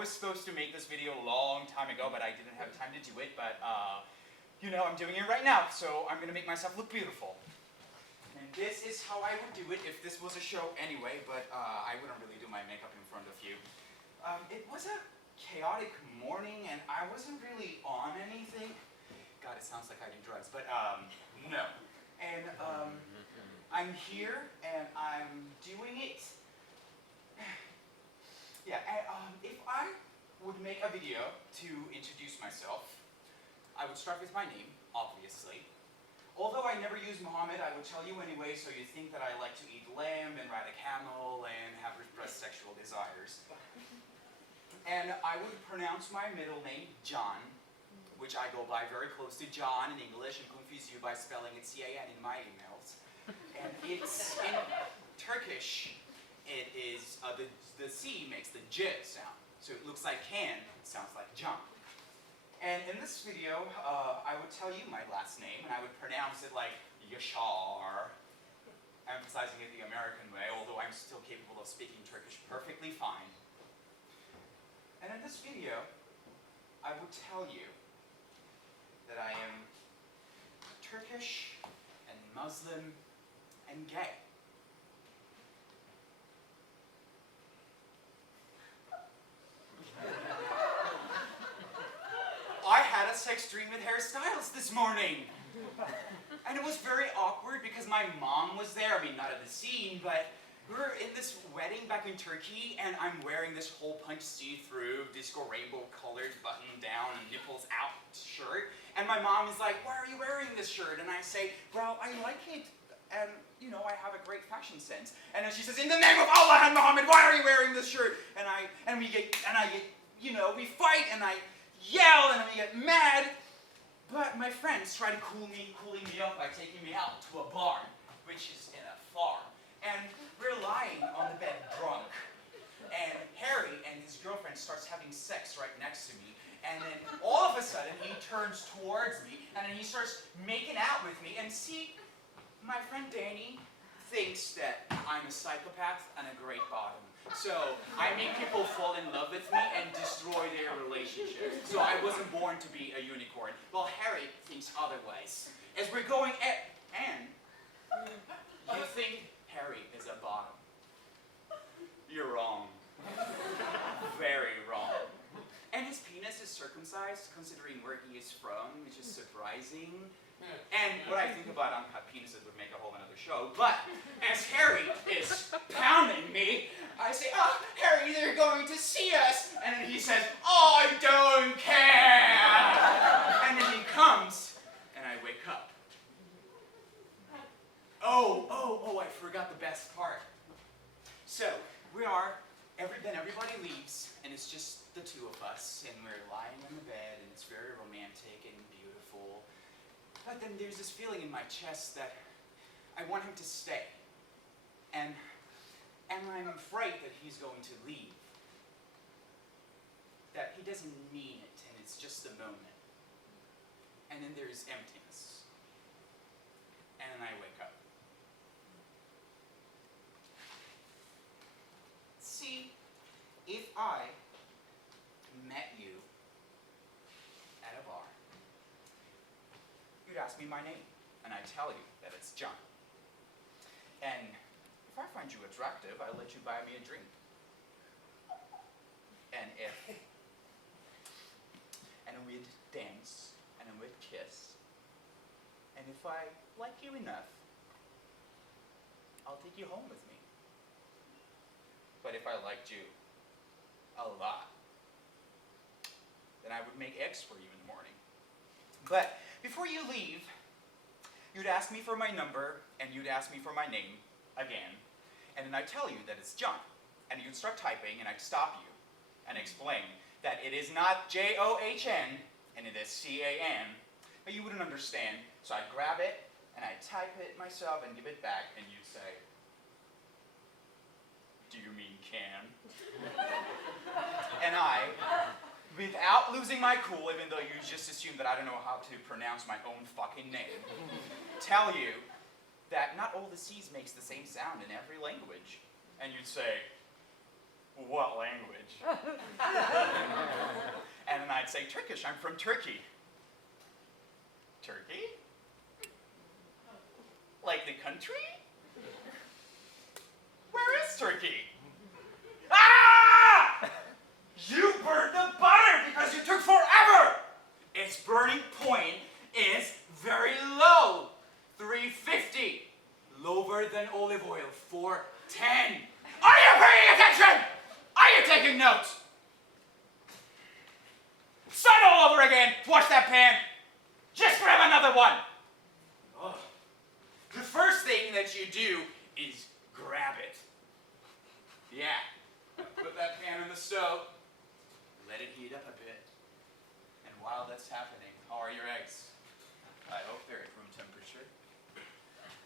was supposed to make this video a long time ago, but I didn't have time to do it. But, you know, I'm doing it right now, so I'm going to make myself look beautiful. And this is how I would do it if this was a show anyway, but I wouldn't really do my makeup in front of you. It was a chaotic morning, and I wasn't really on anything. God, it sounds like I do drugs, but no. And I'm here, and I'm doing it. Yeah, and if I would make a video to introduce myself, I would start with my name, obviously. Although I never use Muhammad, I would tell you anyway, so you think that I like to eat lamb and ride a camel and have repressed sexual desires. And I would pronounce my middle name, John, which I go by very close to John in English and confuse you by spelling it C-A-N in my emails. And it's in Turkish, it is, the C makes the J sound. So it looks like can, it sounds like John. And in this video, I would tell you my last name, and I would pronounce it like Yashar, emphasizing it the American way, although I'm still capable of speaking Turkish perfectly fine. And in this video, I would tell you that I am Turkish and Muslim and gay. I had a sex dream with Harry Styles this morning. And it was very awkward because my mom was there. I mean, not at the scene, but we were in this wedding back in Turkey, and I'm wearing this hole punch see-through, disco rainbow colored button down and nipples out shirt. And my mom is like, "Why are you wearing this shirt?" And I say, "Well, I like it. And, you know, I have a great fashion sense." And then she says, "In the name of Allah and Muhammad, why are you wearing this shirt?" And I get, you know, we fight, and I yell, and we get mad. But my friends try to cooling me off by taking me out to a barn, which is in a farm. And we're lying on the bed drunk. And Harry and his girlfriend starts having sex right next to me. And then all of a sudden he turns towards me, and then he starts making out with me. And see, my friend Danny thinks that I'm a psychopath and a great bottom. So I make people fall in love with me and destroy their relationship. So I wasn't born to be a unicorn. Well, Harry thinks otherwise. As we're going and you think Harry is a bottom. You're wrong. Very wrong. And his penis is circumcised, considering where he is from, which is surprising. And what I think about uncut penises would make a whole another show. But as Harry is pounding me, I say, "Oh, Harry, they're going to see us." And then he says, "Oh, I don't care." And then he comes, and I wake up. Oh, I forgot the best part. So, then everybody leaves, and it's just the two of us, and we're lying on the bed, and it's very romantic and beautiful. But then there's this feeling in my chest that I want him to stay. And I'm afraid that he's going to leave. That he doesn't mean it, and it's just a moment. And then there's emptiness. And then I wake up. See, if I met you at a bar, you'd ask me my name, and I'd tell you that it's John. And if I find you attractive, I'll let you buy me a drink. And then we'd dance, and then we'd kiss. And if I like you enough, I'll take you home with me. But if I liked you a lot, then I would make eggs for you in the morning. But before you leave, you'd ask me for my number, and you'd ask me for my name again. And then I'd tell you that it's John. And you'd start typing, and I'd stop you and explain that it is not J-O-H-N, and it is C-A-N. But you wouldn't understand, so I'd grab it, and I'd type it myself and give it back, and you'd say, "Do you mean can?" And I, without losing my cool, even though you just assumed that I don't know how to pronounce my own fucking name, tell you that not all the C's makes the same sound in every language. And you'd say, "What language?" say Turkish. I'm from Turkey. Turkey? Like the country? Where is Turkey? Ah! You burned the butter because you took forever! Its burning point is very low. 350. Lower than olive oil. 410. Are you paying attention? Are you taking notes? Start all over again. Wash that pan. Just grab another one. Oh. The first thing that you do is grab it. Yeah. Put that pan on the stove. Let it heat up a bit. And while that's happening, how are your eggs? I hope they're at room temperature.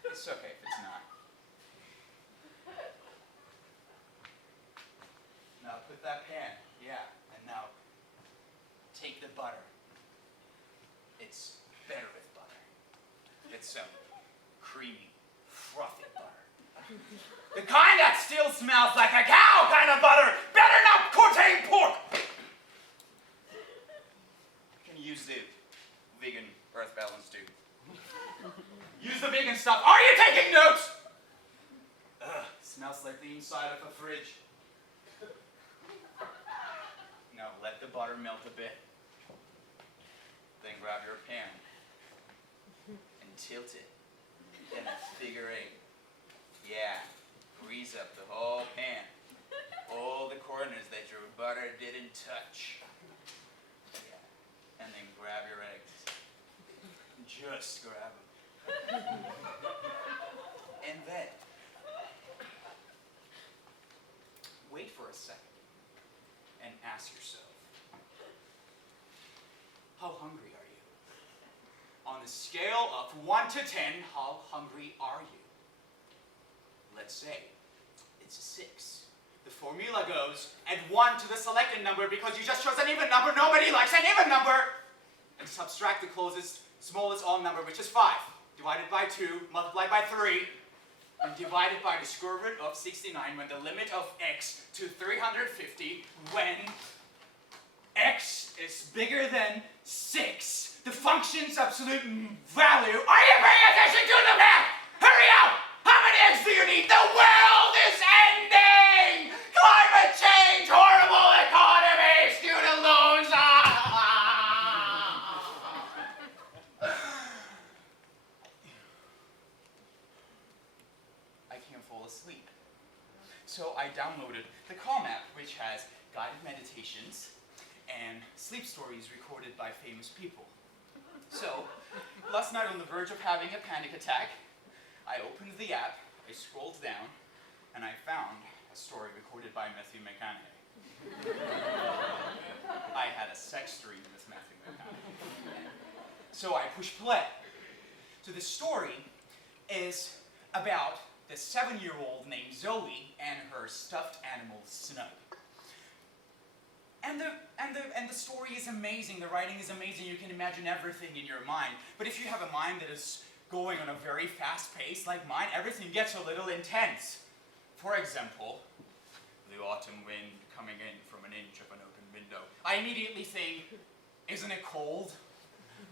It's okay if it's not. Now put that pan, yeah, and now take the butter. It's better with butter. It's some creamy, frothy butter. The kind that still smells like a cow kind of butter, better not contain pork! You can use the vegan Earth Balance too. Use the vegan stuff. Are you taking notes? Ugh, smells like the inside of a fridge. Now let the butter melt a bit. Then grab your pan and tilt it in a figure 8. Yeah, grease up the whole pan. All the corners that your butter didn't touch. Yeah. And then grab your eggs. Just grab them. And then wait for a second and ask yourself, how hungry are you? On a scale of 1 to 10, how hungry are you? Let's say it's a 6. The formula goes add 1 to the selected number because you just chose an even number. Nobody likes an even number. And subtract the closest, smallest odd number, which is 5. Divided by 2, multiplied by 3, and divided by the square root of 69 when the limit of x to 350 when x is bigger than 6. The function's absolute value. Are you paying attention to the math? Hurry up! How many eggs do you need? The world is ending! Climate change, horrible economy, student loans. I can't fall asleep. So I downloaded the Calm app, which has guided meditations and sleep stories recorded by famous people. So, last night on the verge of having a panic attack, I opened the app, I scrolled down, and I found a story recorded by Matthew McConaughey. I had a sex dream with Matthew McConaughey. So I pushed play. So the story is about the 7-year-old named Zoe and her stuffed animal Snug. And the story is amazing, the writing is amazing, you can imagine everything in your mind. But if you have a mind that is going on a very fast pace like mine, everything gets a little intense. For example, the autumn wind coming in from an inch of an open window. I immediately think, isn't it cold?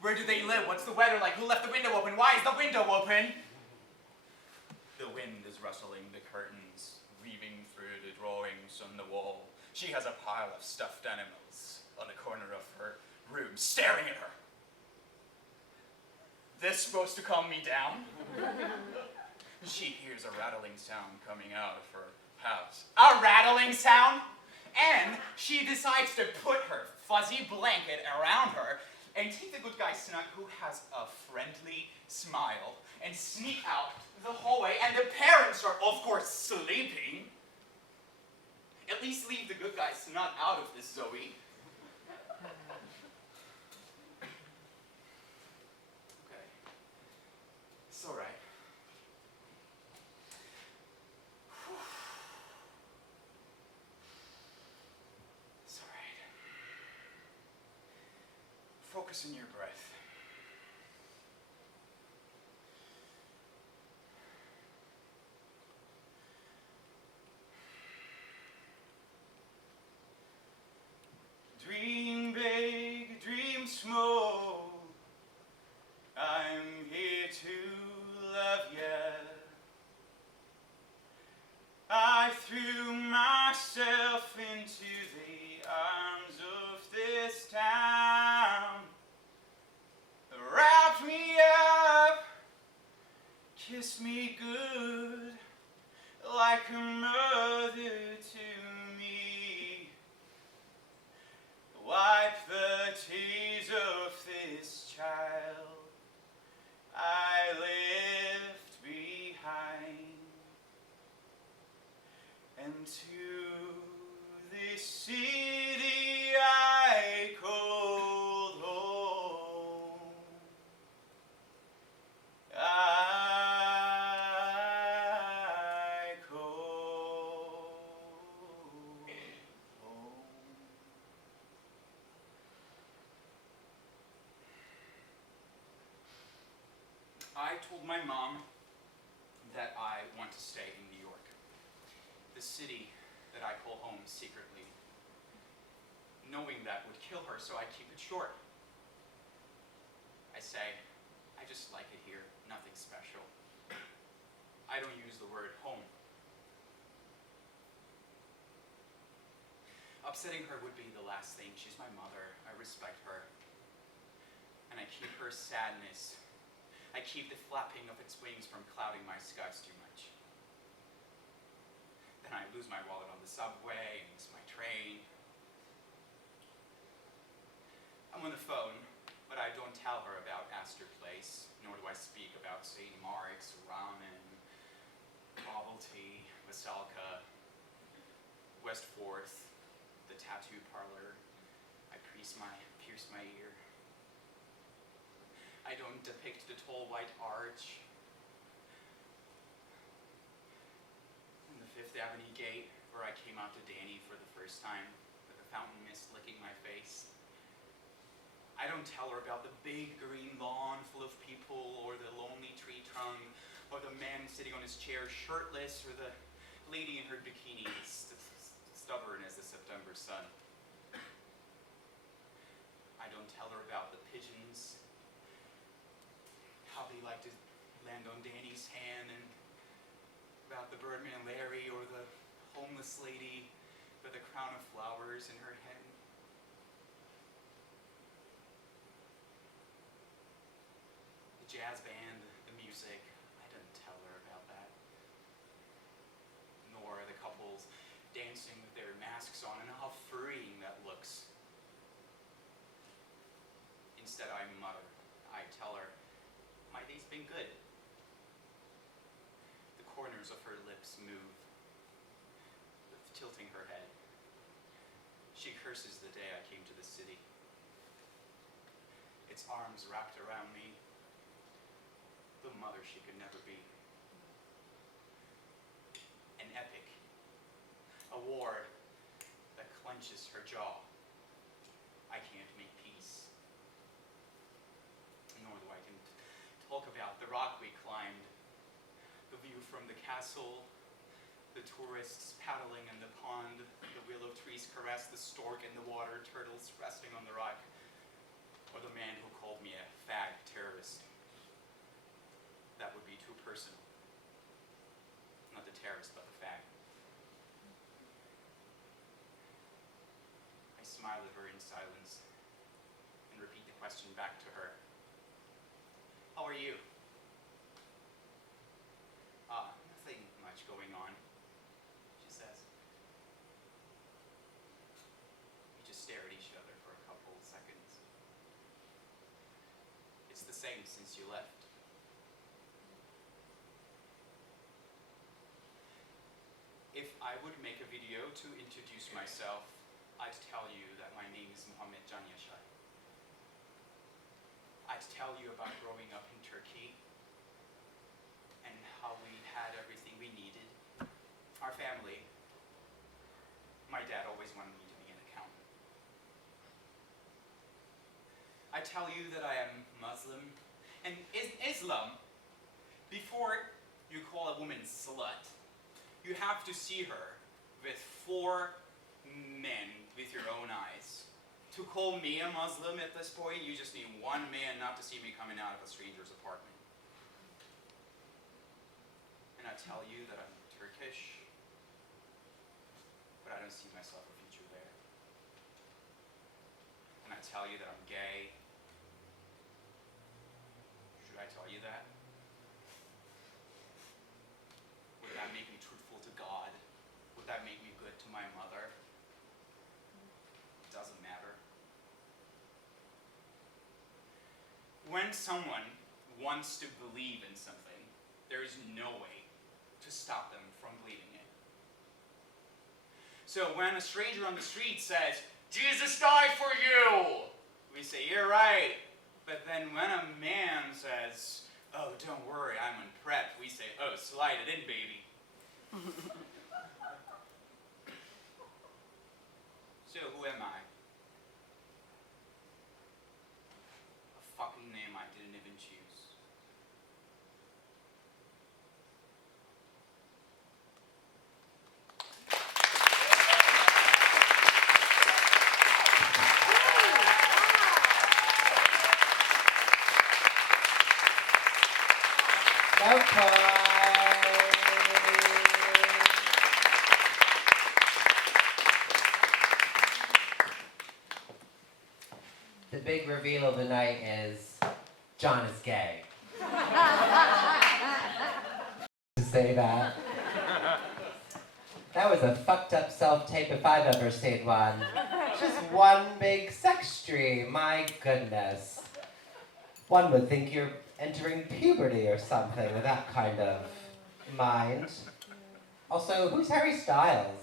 Where do they live? What's the weather like? Who left the window open? Why is the window open? The wind is rustling the curtains, weaving through the drawings on the wall. She has a pile of stuffed animals on the corner of her room, staring at her. This supposed to calm me down? She hears a rattling sound coming out of her house. A rattling sound? And she decides to put her fuzzy blanket around her and take the good guy Snug, who has a friendly smile, and sneak out the hallway, and the parents are, of course, sleeping. At least leave the good guy Snug out of this, Zoe. Okay. It's all right. It's all right. Focus on your breath. Dream big, qualities of this child I left behind, and to this city I called home, I called home. I told my mom that I want to stay in New York, the city that I call home secretly, knowing that would kill her, so I keep it short. I say, I just like it here, nothing special. I don't use the word home. Upsetting her would be the last thing. She's my mother. I respect her. And I keep her sadness. I keep the flapping of its wings from clouding my skies too much. Then I lose my wallet on the subway and miss my train. I'm on the phone, but I don't tell her about Astor Place, nor do I speak about St. Mark's, ramen, novelty, Veselka, West Fourth, the tattoo parlor. I pierce my ear. I don't depict the tall white arch and the Fifth Avenue gate where I came out to Danny for the first time with the fountain mist licking my face. I don't tell her about the big green lawn full of people, or the lonely tree trunk, or the man sitting on his chair shirtless, or the lady in her bikini stubborn as the September sun. I don't tell her about the pigeons, how they like to land on Danny's hand, and about the Birdman Larry, or the homeless lady with a crown of flowers in her head. The jazz band, the music, I didn't tell her about that. Nor the couples dancing with their masks on and how freeing that looks. Instead, I mutter. I tell her, my day's been good. The corners of her lips move, tilting her head. She curses the day I came to the city. Its arms wrapped around me, the mother she could never be. An epic, a war that clenches her jaw. I can't make peace. Nor do I can talk about the rock we climbed, the view from the castle, the tourists paddling in the pond, the willow trees caress the stork in the water, turtles resting on the rock, or the man who called me a fag terrorist. That would be too personal. Not the terrorist, but the fag. I smile at her in silence and repeat the question back to her. How are you? Nothing much going on, she says. We just stare at each other for a couple seconds. It's the same since you left. If I would make a video to introduce myself, I'd tell you that my name is Muhammed Can Yaşar. I'd tell you about growing up in Turkey and how we had everything we needed. Our family, my dad always wanted me to be an accountant. I tell you that I am Muslim, and Islam, before you call a woman slut, you have to see her with 4 men with your own eyes. To call me a Muslim at this point, you just need 1 man not to see me coming out of a stranger's apartment. And I tell you that I'm Turkish, but I don't see myself a future there. And I tell you that I'm gay. Should I tell you that? Would that make me truthful to God? Would that make me good to my mother? It doesn't matter. when someone wants to believe in something, there is no way to stop them from believing it. So when a stranger on the street says, "Jesus died for you," we say, "You're right." But then when a man says, "Oh, don't worry, I'm on prep," we say, "Oh, slide it in, baby." So who am I? A fucking name I didn't even choose. The big reveal of the night is John is gay. To say that. That was a fucked up self-tape if I've ever seen one. Just one big sex dream, my goodness. One would think you're entering puberty or something with that kind of mind. Also, who's Harry Styles?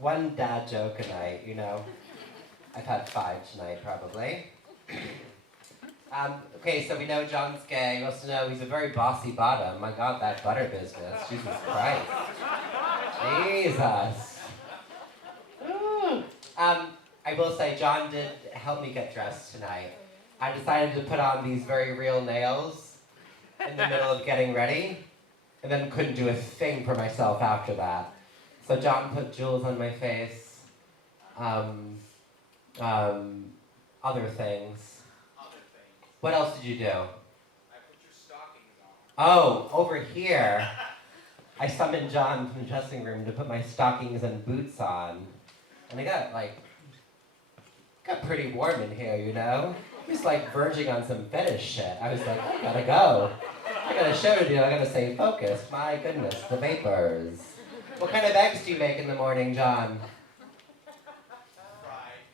One dad joke a night, you know. I've had 5 tonight, probably. Okay, so we know John's gay. We also know he's a very bossy bottom. My God, that butter business. Jesus Christ. Jesus. I will say, John did help me get dressed tonight. I decided to put on these very real nails in the middle of getting ready, and then couldn't do a thing for myself after that. So John put jewels on my face, other things. What else did you do? I put your stockings on. Oh, over here. I summoned John from the dressing room to put my stockings and boots on. And I got pretty warm in here, you know? It was like verging on some fetish shit. I was like, I gotta go. I got a show to do, I gotta stay focused. My goodness, the vapors. What kind of eggs do you make in the morning, John? Fried.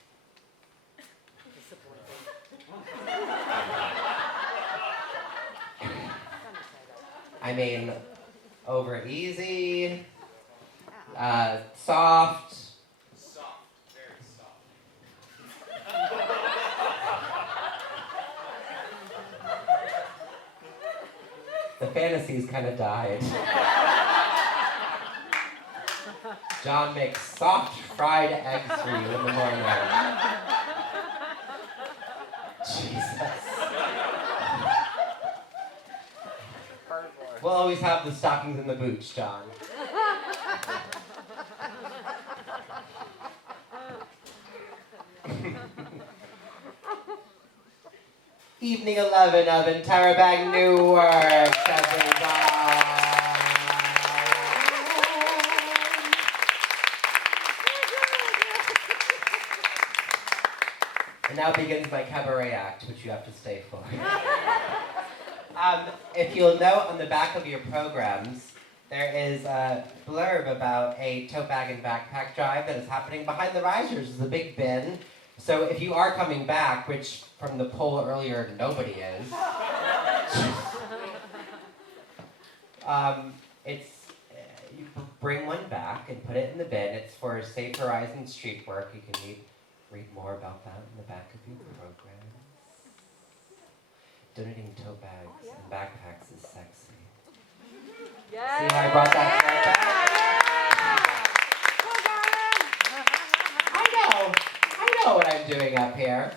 I mean, over easy, soft. Soft. Very soft. The fantasies kind of died. John makes soft fried eggs for you in the morning. Jesus. We'll always have the stockings and the boots, John. Evening 11 of Interrobang Newark, everyone. And now begins my cabaret act, which you have to stay for. If you'll note on the back of your programs, there is a blurb about a tote bag and backpack drive that is happening behind the risers. There's a big bin. So if you are coming back, which from the poll earlier, nobody is, you bring one back and put it in the bin. It's for Safe Horizon Street Work. You can read more about that in the back of your programs. Donating tote bags and backpacks is sexy. See how I brought that back? I know what I'm doing up here.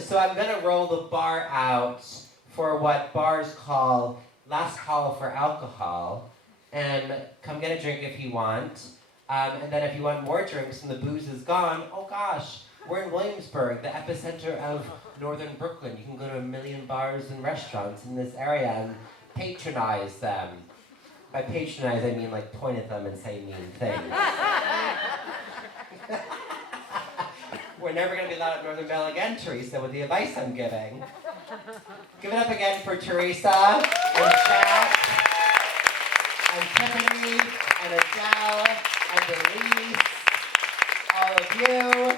So I'm gonna roll the bar out for what bars call last call for alcohol, and come get a drink if you want. And then if you want more drinks and the booze is gone, oh gosh, we're in Williamsburg, the epicenter of northern Brooklyn. You can go to 1 million bars and restaurants in this area and patronize them. By patronize, I mean like point at them and say mean things. We're never going to be allowed at Northern Bell again, Teresa, with the advice I'm giving. Give it up again for Teresa and Jack and Tiffany and Adele and Elise, all of you.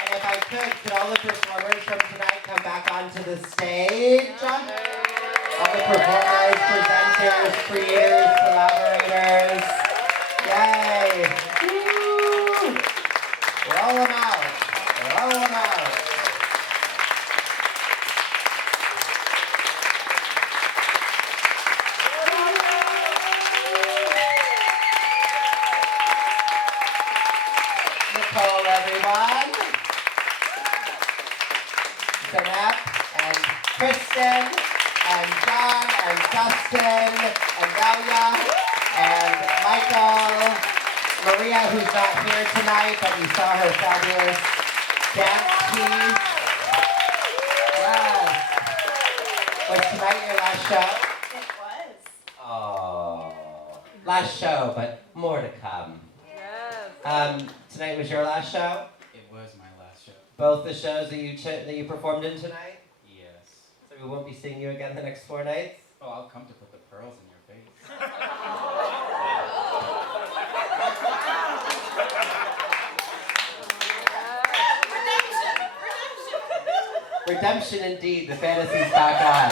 And if I could all the performers from tonight come back onto the stage? All the performers, presenters, creators, collaborators. Yay! Woo! Roll them out. Roll them out. Nicole, everyone. Zanep and Kristen and John and Dustin and Delia and Michael, Maria, who's not here tonight, but you saw her fabulous dance piece. Yes. Was tonight your last show? It was. Oh, last show, but more to come. Yes. Tonight was your last show? It was my last show. Both the shows that you performed in tonight? Yes. So we won't be seeing you again the next 4 nights? Oh, I'll come to put the pearls in your face. Redemption indeed, the fantasy's back on.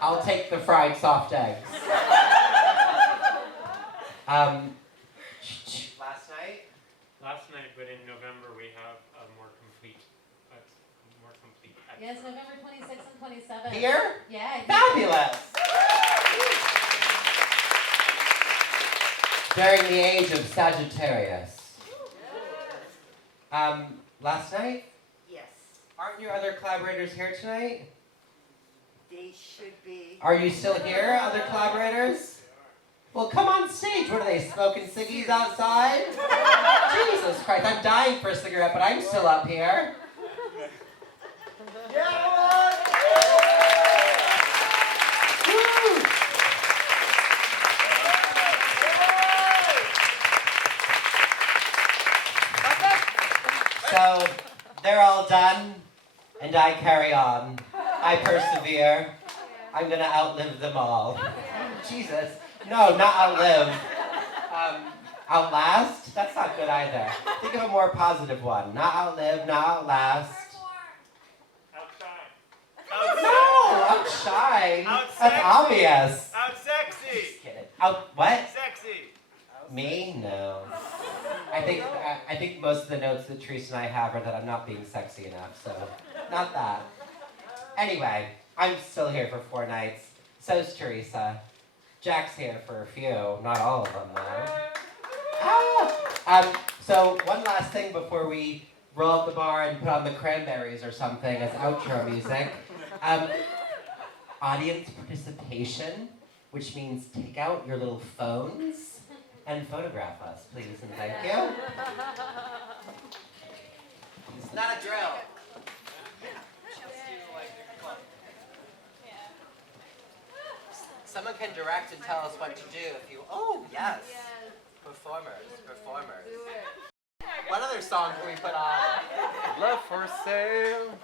I'll take the fried soft eggs. Last night? Last night, but in November we have a more complete. Yes, November 26th and 27th. Here? Yeah. Fabulous! During the age of Sagittarius. Last night? Yes, Aren't your other collaborators here tonight? they should be. Are you still here, other collaborators? Well, come on stage. What are they, smoking ciggies outside? Jesus Christ, I'm dying for a cigarette, but I'm still up here. Woo! So, they're all done, and I carry on. I persevere. I'm gonna outlive them all. Jesus. No, not outlive. Outlast? That's not good either. Think of a more positive one. Not outlive, not outlast. No, outshine. That's obvious. Out sexy. Just kidding. Out what? Sexy. Me? No. I think most of the notes that Teresa and I have are that I'm not being sexy enough, so not that. Anyway, I'm still here for 4 nights. So's Teresa. Jack's here for a few, not all of them though. So one last thing before we roll up the bar and put on the Cranberries or something as outro music. Audience participation, which means take out your little phones and photograph us, please and thank you. It's not a drill. Someone can direct and tell us what to do if you. Oh yes. Performers. What other song can we put on? Love for sale.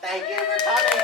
Thank you for coming.